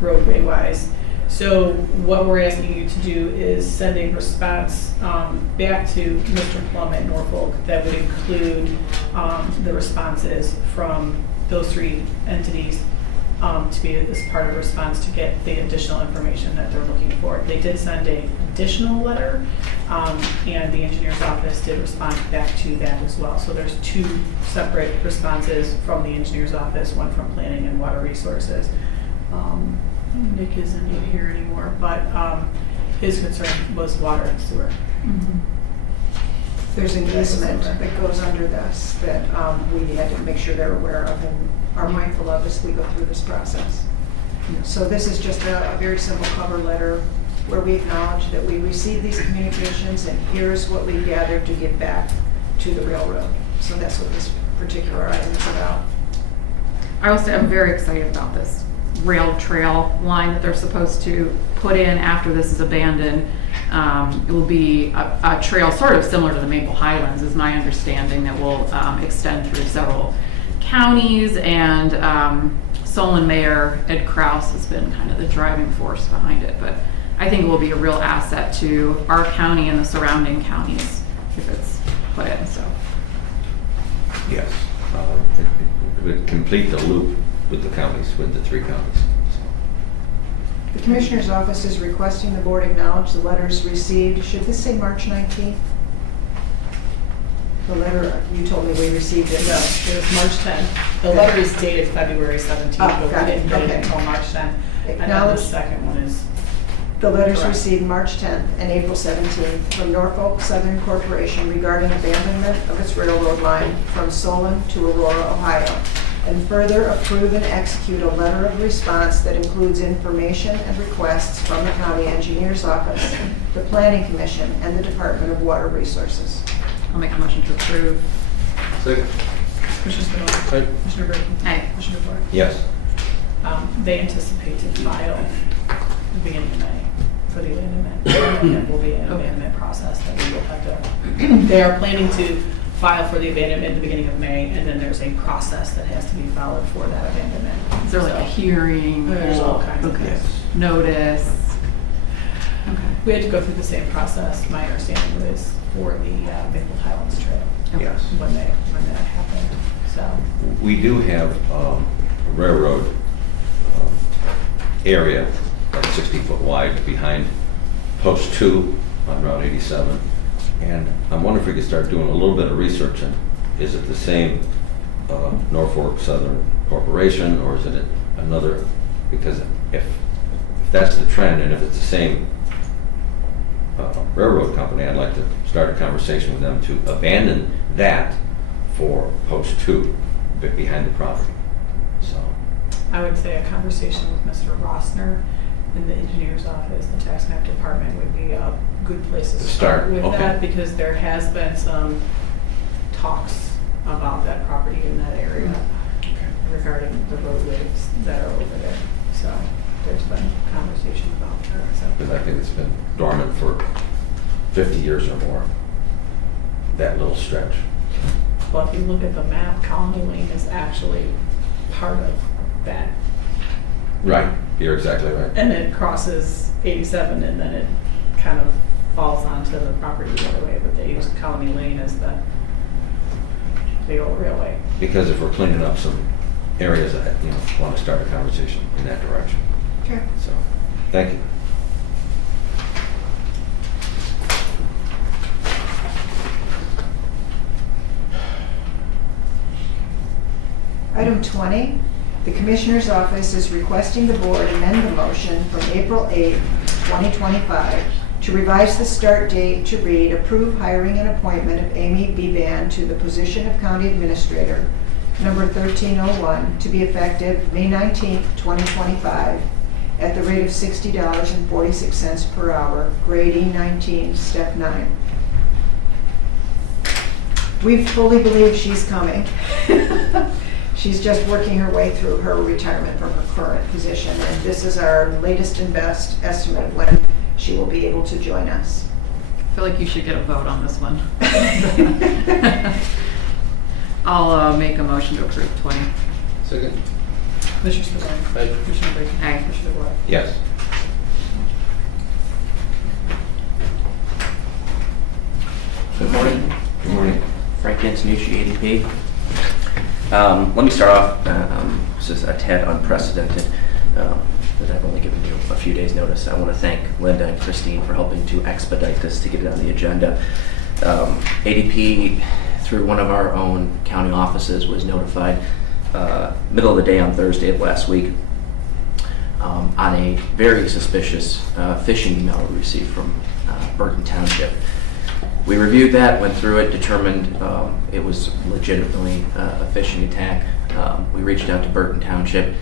roadway wise. So what we're asking you to do is send a response back to Mr. Plum at Norfolk that would include the responses from those three entities to be as part of a response to get the additional information that they're looking for. They did send an additional letter, and the engineer's office did respond back to that as well. So there's two separate responses from the engineer's office, one from planning and water resources. Nick isn't here anymore, but his concern was water and sewer. There's an easement that goes under this that we had to make sure they're aware of and are mindful of as we go through this process. So this is just a very simple cover letter where we acknowledge that we received these communications and here's what we gathered to get back to the railroad. So that's what this particular item is about. I will say I'm very excited about this rail trail line that they're supposed to put in after this is abandoned. It will be a trail sort of similar to the Maple Highlands, is my understanding, that will extend through several counties, and Solon Mayor Ed Kraus has been kind of the driving force behind it. But I think it will be a real asset to our county and the surrounding counties if it's put in. So Yes. It would complete the loop with the counties, with the 3 counties. The Commissioner's Office is requesting the Board acknowledge the letters received. Should this say March 19th? The letter, you told me we received it. No, it was March 10th. The letter is dated February 17th, Oh, but got we it. didn't get it Okay. until March 10th. And then the Acknowledge second one is, the letters Correct. received March 10th and April 17th from Norfolk Southern Corporation regarding abandonment of its railroad line from Solon to Aurora, Ohio, and further approve and execute a letter of response that includes information and requests from the County Engineer's Office, the Planning Commission, and the Department of Water Resources. I'll make a motion to approve. Second. Commissioner Spindler. Commissioner Brinkley. Aye. Commissioner DeBoer. Yes. They anticipate to file the beginning of May for the abandonment. And it will be an abandonment process that we will have to, they are planning to file for the abandonment at the beginning of May, and then there's a process that has to be followed for that abandonment. Is there like a So, hearing? There's all kinds of Okay. Yes. Notice? Okay. we had to go through the same process, my understanding was, for the Maple Highlands Trail. Yes. When that happened, so. We do have a railroad area that's 60 foot wide behind Post 2 on Route 87. And I'm wondering if we could start doing a little bit of research on, is it the same Norfolk Southern Corporation, or is it another? Because if that's the trend, and if it's the same railroad company, I'd like to start a conversation with them to abandon that for Post 2 behind the property. So, I would say a conversation with Mr. Rossner in the engineer's office, the tax map department would be a good place to start with okay. that, because there has been some talks about that property in that area regarding the roadways that are over there. So there's been conversation about that. So. because I think it's been dormant for 50 years or more, that little stretch. Well, if you look at the map, Colony Lane is actually part of that. Right, you're exactly right. And it crosses 87, and then it kind of falls onto the property the other way, but they use Colony Lane as the old railway. Because if we're cleaning up some areas, I want to start a conversation in that direction. Okay. So, thank you. Item 20, the Commissioner's Office is requesting the Board amend the motion from April 8, 2025 to revise the start date to read, approve hiring and appointment of Amy Beban to the position of County Administrator, number 1301, to be effective May 19, 2025, at the rate of $60.46 per hour, grade E19, step 9. We fully believe she's coming. She's just working her way through her retirement from her current position, and this is our latest and best estimate of when she will be able to join us. I feel like you should get a vote on this one. I'll make a motion to approve 20. Second. Commissioner Spindler. Aye. Commissioner Brinkley. Aye. Commissioner DeBoer. Yes. Good morning. Good morning. Frank Antonucci, ADP. Let me start off, this is a tad unprecedented, that I've only given you a few days' notice. I want to thank Linda and Christine for helping to expedite this to get it on the agenda. ADP, through one of our own county offices, was notified middle of the day on Thursday of last week on a very suspicious phishing email we received from Burton Township. We reviewed that, went through it, determined it was legitimately a phishing attack. We reached out to Burton Township.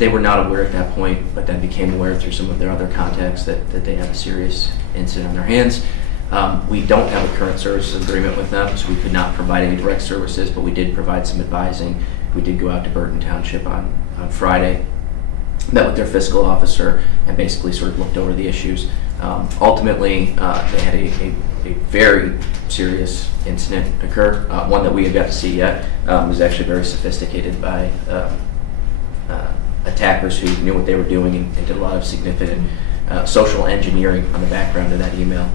They were not aware at that point, but then became aware through some of their other contacts that they had a serious incident on their hands. We don't have a current services agreement with them, so we could not provide any direct services, but we did provide some advising. We did go out to Burton Township on Friday, met with their fiscal officer, and basically sort of looked over the issues. Ultimately, they had a very serious incident occur, one that we have yet to see yet. It was actually very sophisticated by attackers who knew what they were doing and did a lot of significant social engineering on the background of that email.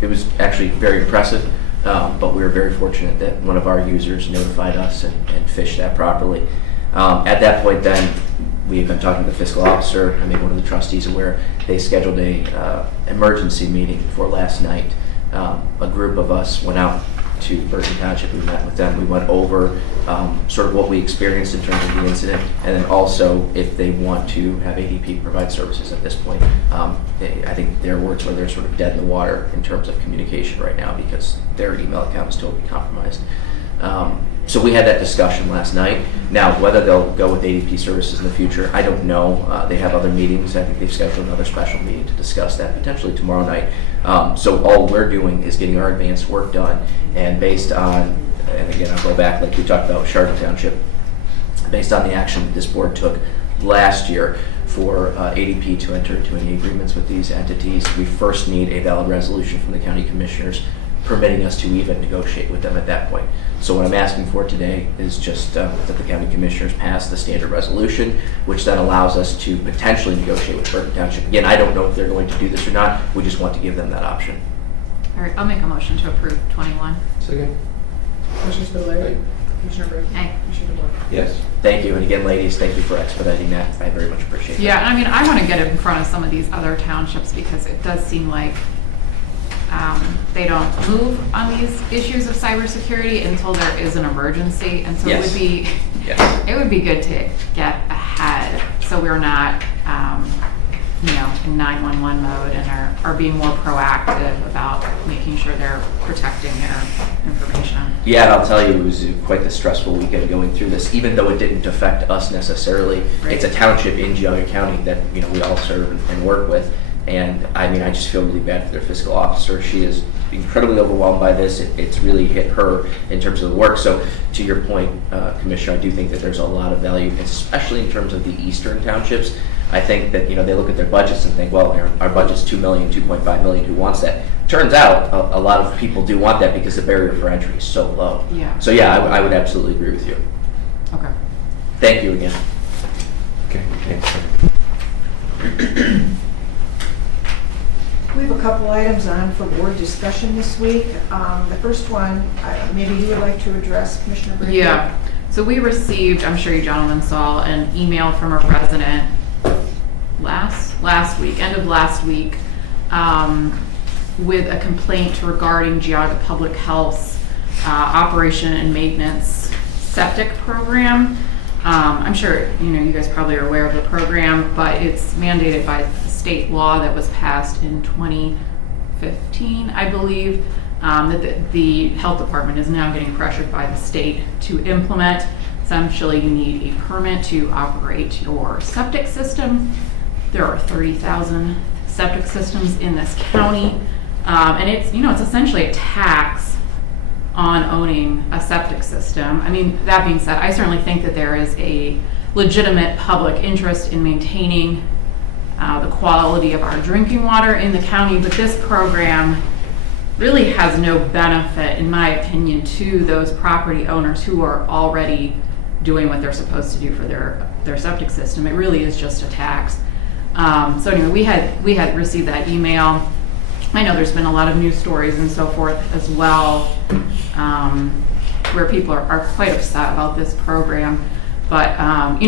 It was actually very impressive, but we were very fortunate that one of our users notified us and fished that properly. At that point then, we had been talking to the fiscal officer. I made one of the trustees aware. They scheduled a emergency meeting for last night. A group of us went out to Burton Township. We met with them. We went over sort of what we experienced in terms of the incident, and then also if they want to have ADP provide services at this point. I think their words were they're sort of dead in the water in terms of communication right now because their email account is totally compromised. So we had that discussion last night. Now, whether they'll go with ADP services in the future, I don't know. They have other meetings. I think they've scheduled another special meeting to discuss that potentially tomorrow night. So all we're doing is getting our advanced work done, and based on, and again, I'll go back like we talked about with Chardon Township, based on the action that this board took last year for ADP to enter into any agreements with these entities, we first need a valid resolution from the county commissioners permitting us to even negotiate with them at that point. So what I'm asking for today is just that the county commissioners pass the standard resolution, which then allows us to potentially negotiate with Burton Township. Again, I don't know if they're going to do this or not. We just want to give them that option. All right, I'll make a motion to approve 21. Second. Commissioner Spudler. Commissioner Brinkley. Aye. Commissioner DeBoer. Yes. Thank you. And again, ladies, thank you for expediting that. I very much appreciate it. Yeah, I mean, I want to get it in front of some of these other townships because it does seem like they don't move on these issues of cybersecurity until there is an emergency, and so Yes. it would be good to get ahead so we're not in 911 mode and are being more proactive about making sure they're protecting their information. Yeah, and I'll tell you, it was quite the stressful weekend going through this, even though it didn't affect us necessarily. Right. It's a township in Geauga County that we all serve and work with. And I mean, I just feel really bad for their fiscal officer. She is incredibly overwhelmed by this. It's really hit her in terms of the work. So to your point, Commissioner, I do think that there's a lot of value, especially in terms of the eastern townships. I think that, they look at their budgets and think, well, our budget's $2 million, $2.5 million, who wants that? Turns out a lot of people do want that because the barrier for entry is so low. Yeah. So yeah, I would absolutely agree with you. Okay. Thank you again. Okay, thanks. We have a couple items on for board discussion this week. The first one, maybe you would like to address, Commissioner Brady? Yeah, so we received, I'm sure you gentlemen saw, an email from a resident last week, end of last week, with a complaint regarding Geauga Public Health's operation and maintenance septic program. I'm sure you guys probably are aware of the program, but it's mandated by state law that was passed in 2015, I believe, that the health department is now getting pressured by the state to implement. Essentially, you need a permit to operate your septic system. There are 30,000 septic systems in this county, and it's essentially a tax on owning a septic system. I mean, that being said, I certainly think that there is a legitimate public interest in maintaining the quality of our drinking water in the county, but this program really has no benefit, in my opinion, to those property owners who are already doing what they're supposed to do for their septic system. It really is just a tax. So anyway, we had received that email. I know there's been a lot of news stories and so forth as well, where people are quite upset about this program. But,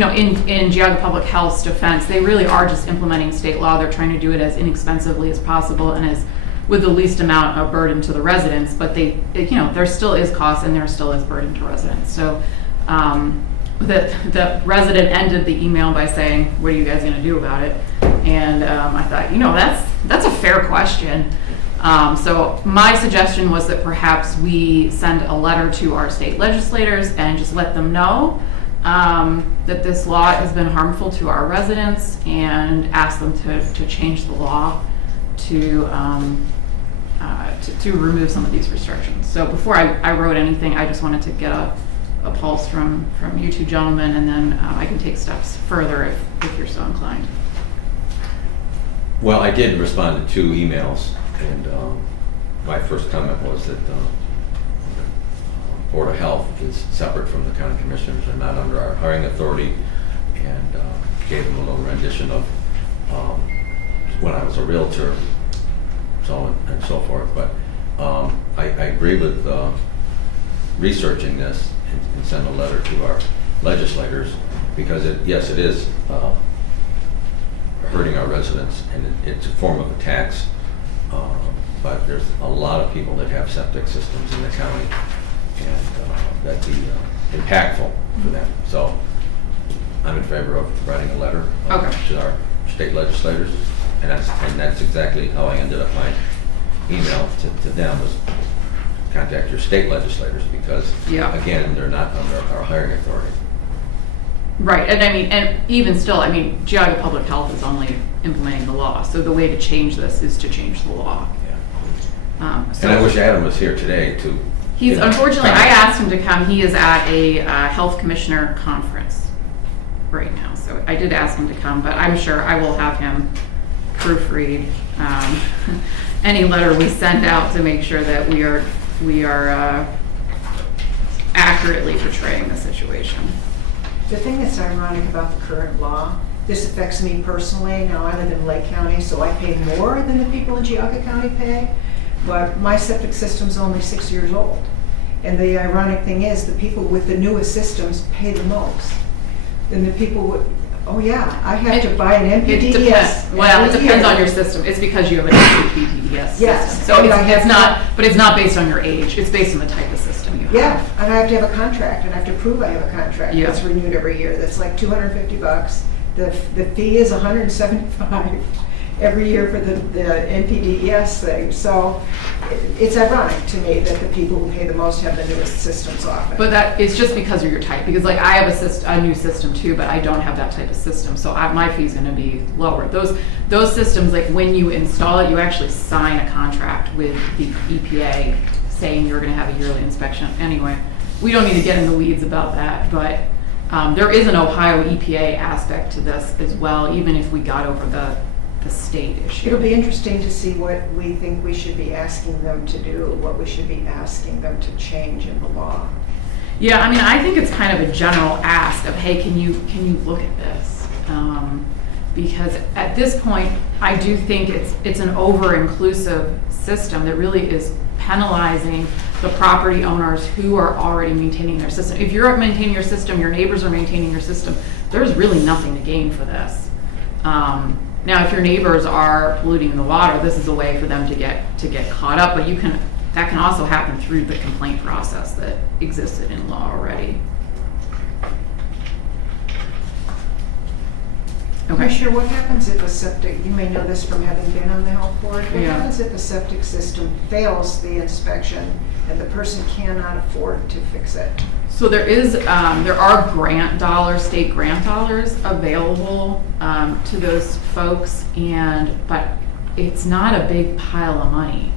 in Geauga Public Health's defense, they really are just implementing state law. They're trying to do it as inexpensively as possible and as with the least amount of burden to the residents. But there still is cost and there still is burden to residents. So the resident ended the email by saying, "What are you guys going to do about it?" And I thought, that's a fair question. So my suggestion was that perhaps we send a letter to our state legislators and just let them know that this law has been harmful to our residents and asked them to change the law to remove some of these restrictions. So before I wrote anything, I just wanted to get a pulse from you two gentlemen, and then I can take steps further if you're so inclined. Well, I did respond to 2 emails, and my first comment was that Board of Health is separate from the county commissioners and not under our hiring authority, and gave them a little rendition of when I was a realtor, so on and so forth. But I agree with researching this and send a letter to our legislators, because yes, it is hurting our residents, and it's a form of a tax. But there's a lot of people that have septic systems in the county, and that'd be impactful for them. So I'm in favor of writing a letter to our state legislators, and that's exactly how I ended up my email to them, was contact your state legislators, because again, they're not under our hiring authority. Right, and I mean, and even still, I mean, Geauga Public Health is only implementing the law, so the way to change this is to change the law. And I wish Adam was here today to. He's unfortunately, I asked him to come. He is at a health commissioner conference right now, so I did ask him to come, but I'm sure I will have him proofread any letter we send out to make sure that we are accurately portraying the situation. The thing that's ironic about the current law, this affects me personally. Now, I live in Lake County, so I pay more than the people in Geauga County pay, but my septic system's only 6 years old. And the ironic thing is, the people with the newest systems pay the most. And the people with, oh yeah, I have to buy an MPDES. Well, it depends on your system. It's because you have an MPDES Yes. system. So it's not, but it's not based on your age. It's based on the type of system you have. Yeah, and I have to have a contract, and I have to prove I have a contract. Yeah. That's renewed every year. That's like $250. The fee is $175 every year for the NPDES thing. So it's ironic to me that the people who pay the most have the newest systems often. But that it's just because of your type. Because like I have a new system too, but I don't have that type of system, so my fee's going to be lower. Those systems, like when you install it, you actually sign a contract with the EPA saying you're going to have a yearly inspection. Anyway, we don't need to get in the weeds about that, but there is an Ohio EPA aspect to this as well, even if we got over the state issue. It'll be interesting to see what we think we should be asking them to do, what we should be asking them to change in the law. Yeah, I mean, I think it's kind of a general ask of, hey, can you look at this? Because at this point, I do think it's an over-inclusive system that really is penalizing the property owners who are already maintaining their system. If you're maintaining your system, your neighbors are maintaining your system, there's really nothing to gain for this. Now, if your neighbors are polluting the water, this is a way for them to get caught up, but that can also happen through the complaint process that existed in law already. Okay. Commissioner, what happens if a septic, you may know this from having been on the health board, what happens if a septic system fails the inspection and the person cannot afford to fix it? So there are grant dollars, state grant dollars available to those folks, but it's not a big pile of money.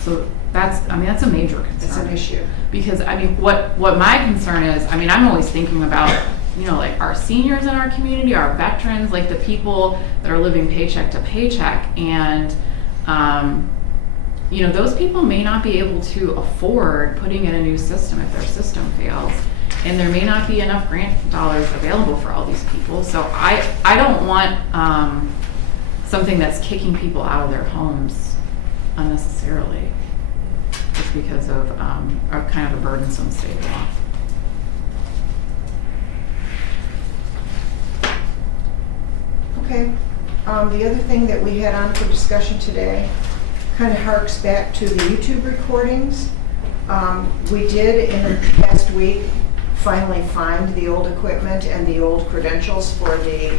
So that's a major concern. It's an issue. Because what my concern is, I'm always thinking about, like our seniors in our community, our veterans, like the people that are living paycheck to paycheck, and those people may not be able to afford putting in a new system if their system fails, and there may not be enough grant dollars available for all these people. So I don't want something that's kicking people out of their homes unnecessarily just because of a kind of a burdensome state law. Okay. The other thing that we had on for discussion today kind of harks back to the YouTube recordings. We did in the past week finally find the old equipment and the old credentials for the.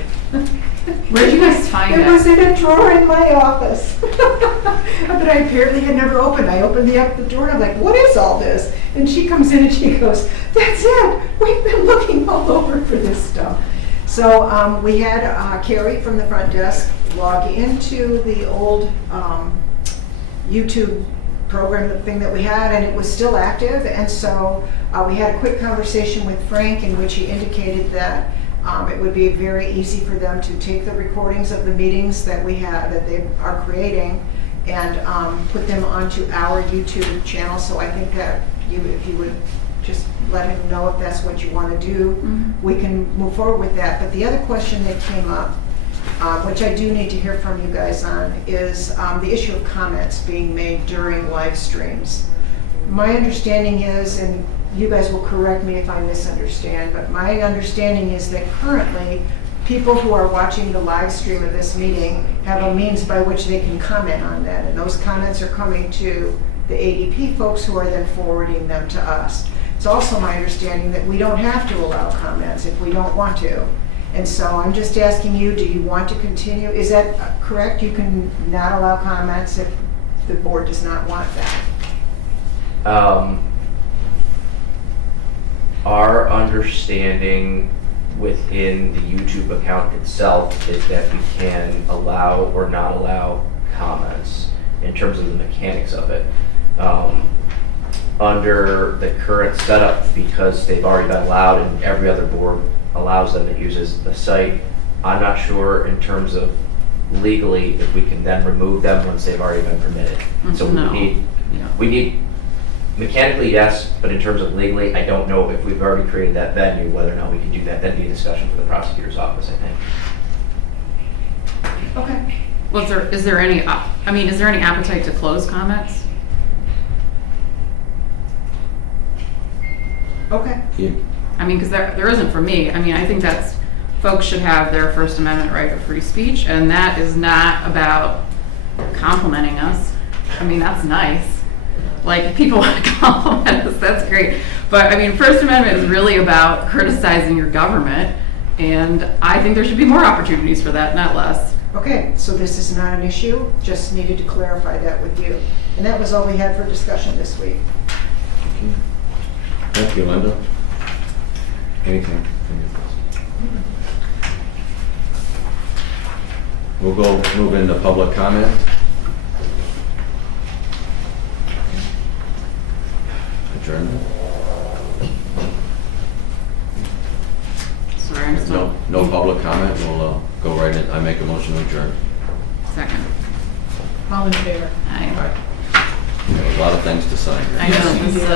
Where'd you guys find It was it? in a drawer in my office that I apparently had never opened. I opened the drawer and I'm like, what is all this? And she comes in and she goes, that's it. We've been looking all over for this stuff. So we had Carrie from the front desk log into the old YouTube program, the thing that we had, and it was still active. And so we had a quick conversation with Frank in which he indicated that it would be very easy for them to take the recordings of the meetings that we have, that they are creating, and put them onto our YouTube channel. So I think that if you would just let him know if that's what you want to do, we can move forward with that. But the other question that came up, which I do need to hear from you guys on, is the issue of comments being made during live streams. My understanding is, and you guys will correct me if I misunderstand, but my understanding is that currently people who are watching the live stream of this meeting have a means by which they can comment on that, and those comments are coming to the ADP folks who are then forwarding them to us. It's also my understanding that we don't have to allow comments if we don't want to. And so I'm just asking you, do you want to continue? Is that correct? You can not allow comments if the board does not want that? Our understanding within the YouTube account itself is that we can allow or not allow comments in terms of the mechanics of it. Under the current setup, because they've already been allowed and every other board allows them that uses the site, I'm not sure in terms of legally if we can then remove them once they've already been permitted. So No. we need, mechanically yes, but in terms of legally, I don't know if we've already created that venue, whether or not we can do that. That'd be a discussion for the prosecutor's office, I think. Okay. Was there, is there any appetite to close comments? Okay. I mean, because there isn't for me. I mean, I think that's, folks should have their First Amendment right of free speech, and that is not about complimenting us. I mean, that's nice. Like, if people want to compliment us, that's great. But, I mean, First Amendment is really about criticizing your government, and I think there should be more opportunities for that, not less. Okay, so this is not an issue, just needed to clarify that with you. And that was all we had for discussion this week. Thank you, Linda. Anything from you? We'll go move into public comment. Adjournment. Sorry, I'm still. No public comment. We'll go right in. I make a motion to adjourn. Second. All in favor? Aye. All right. We have a lot of things to sign here. I know, this is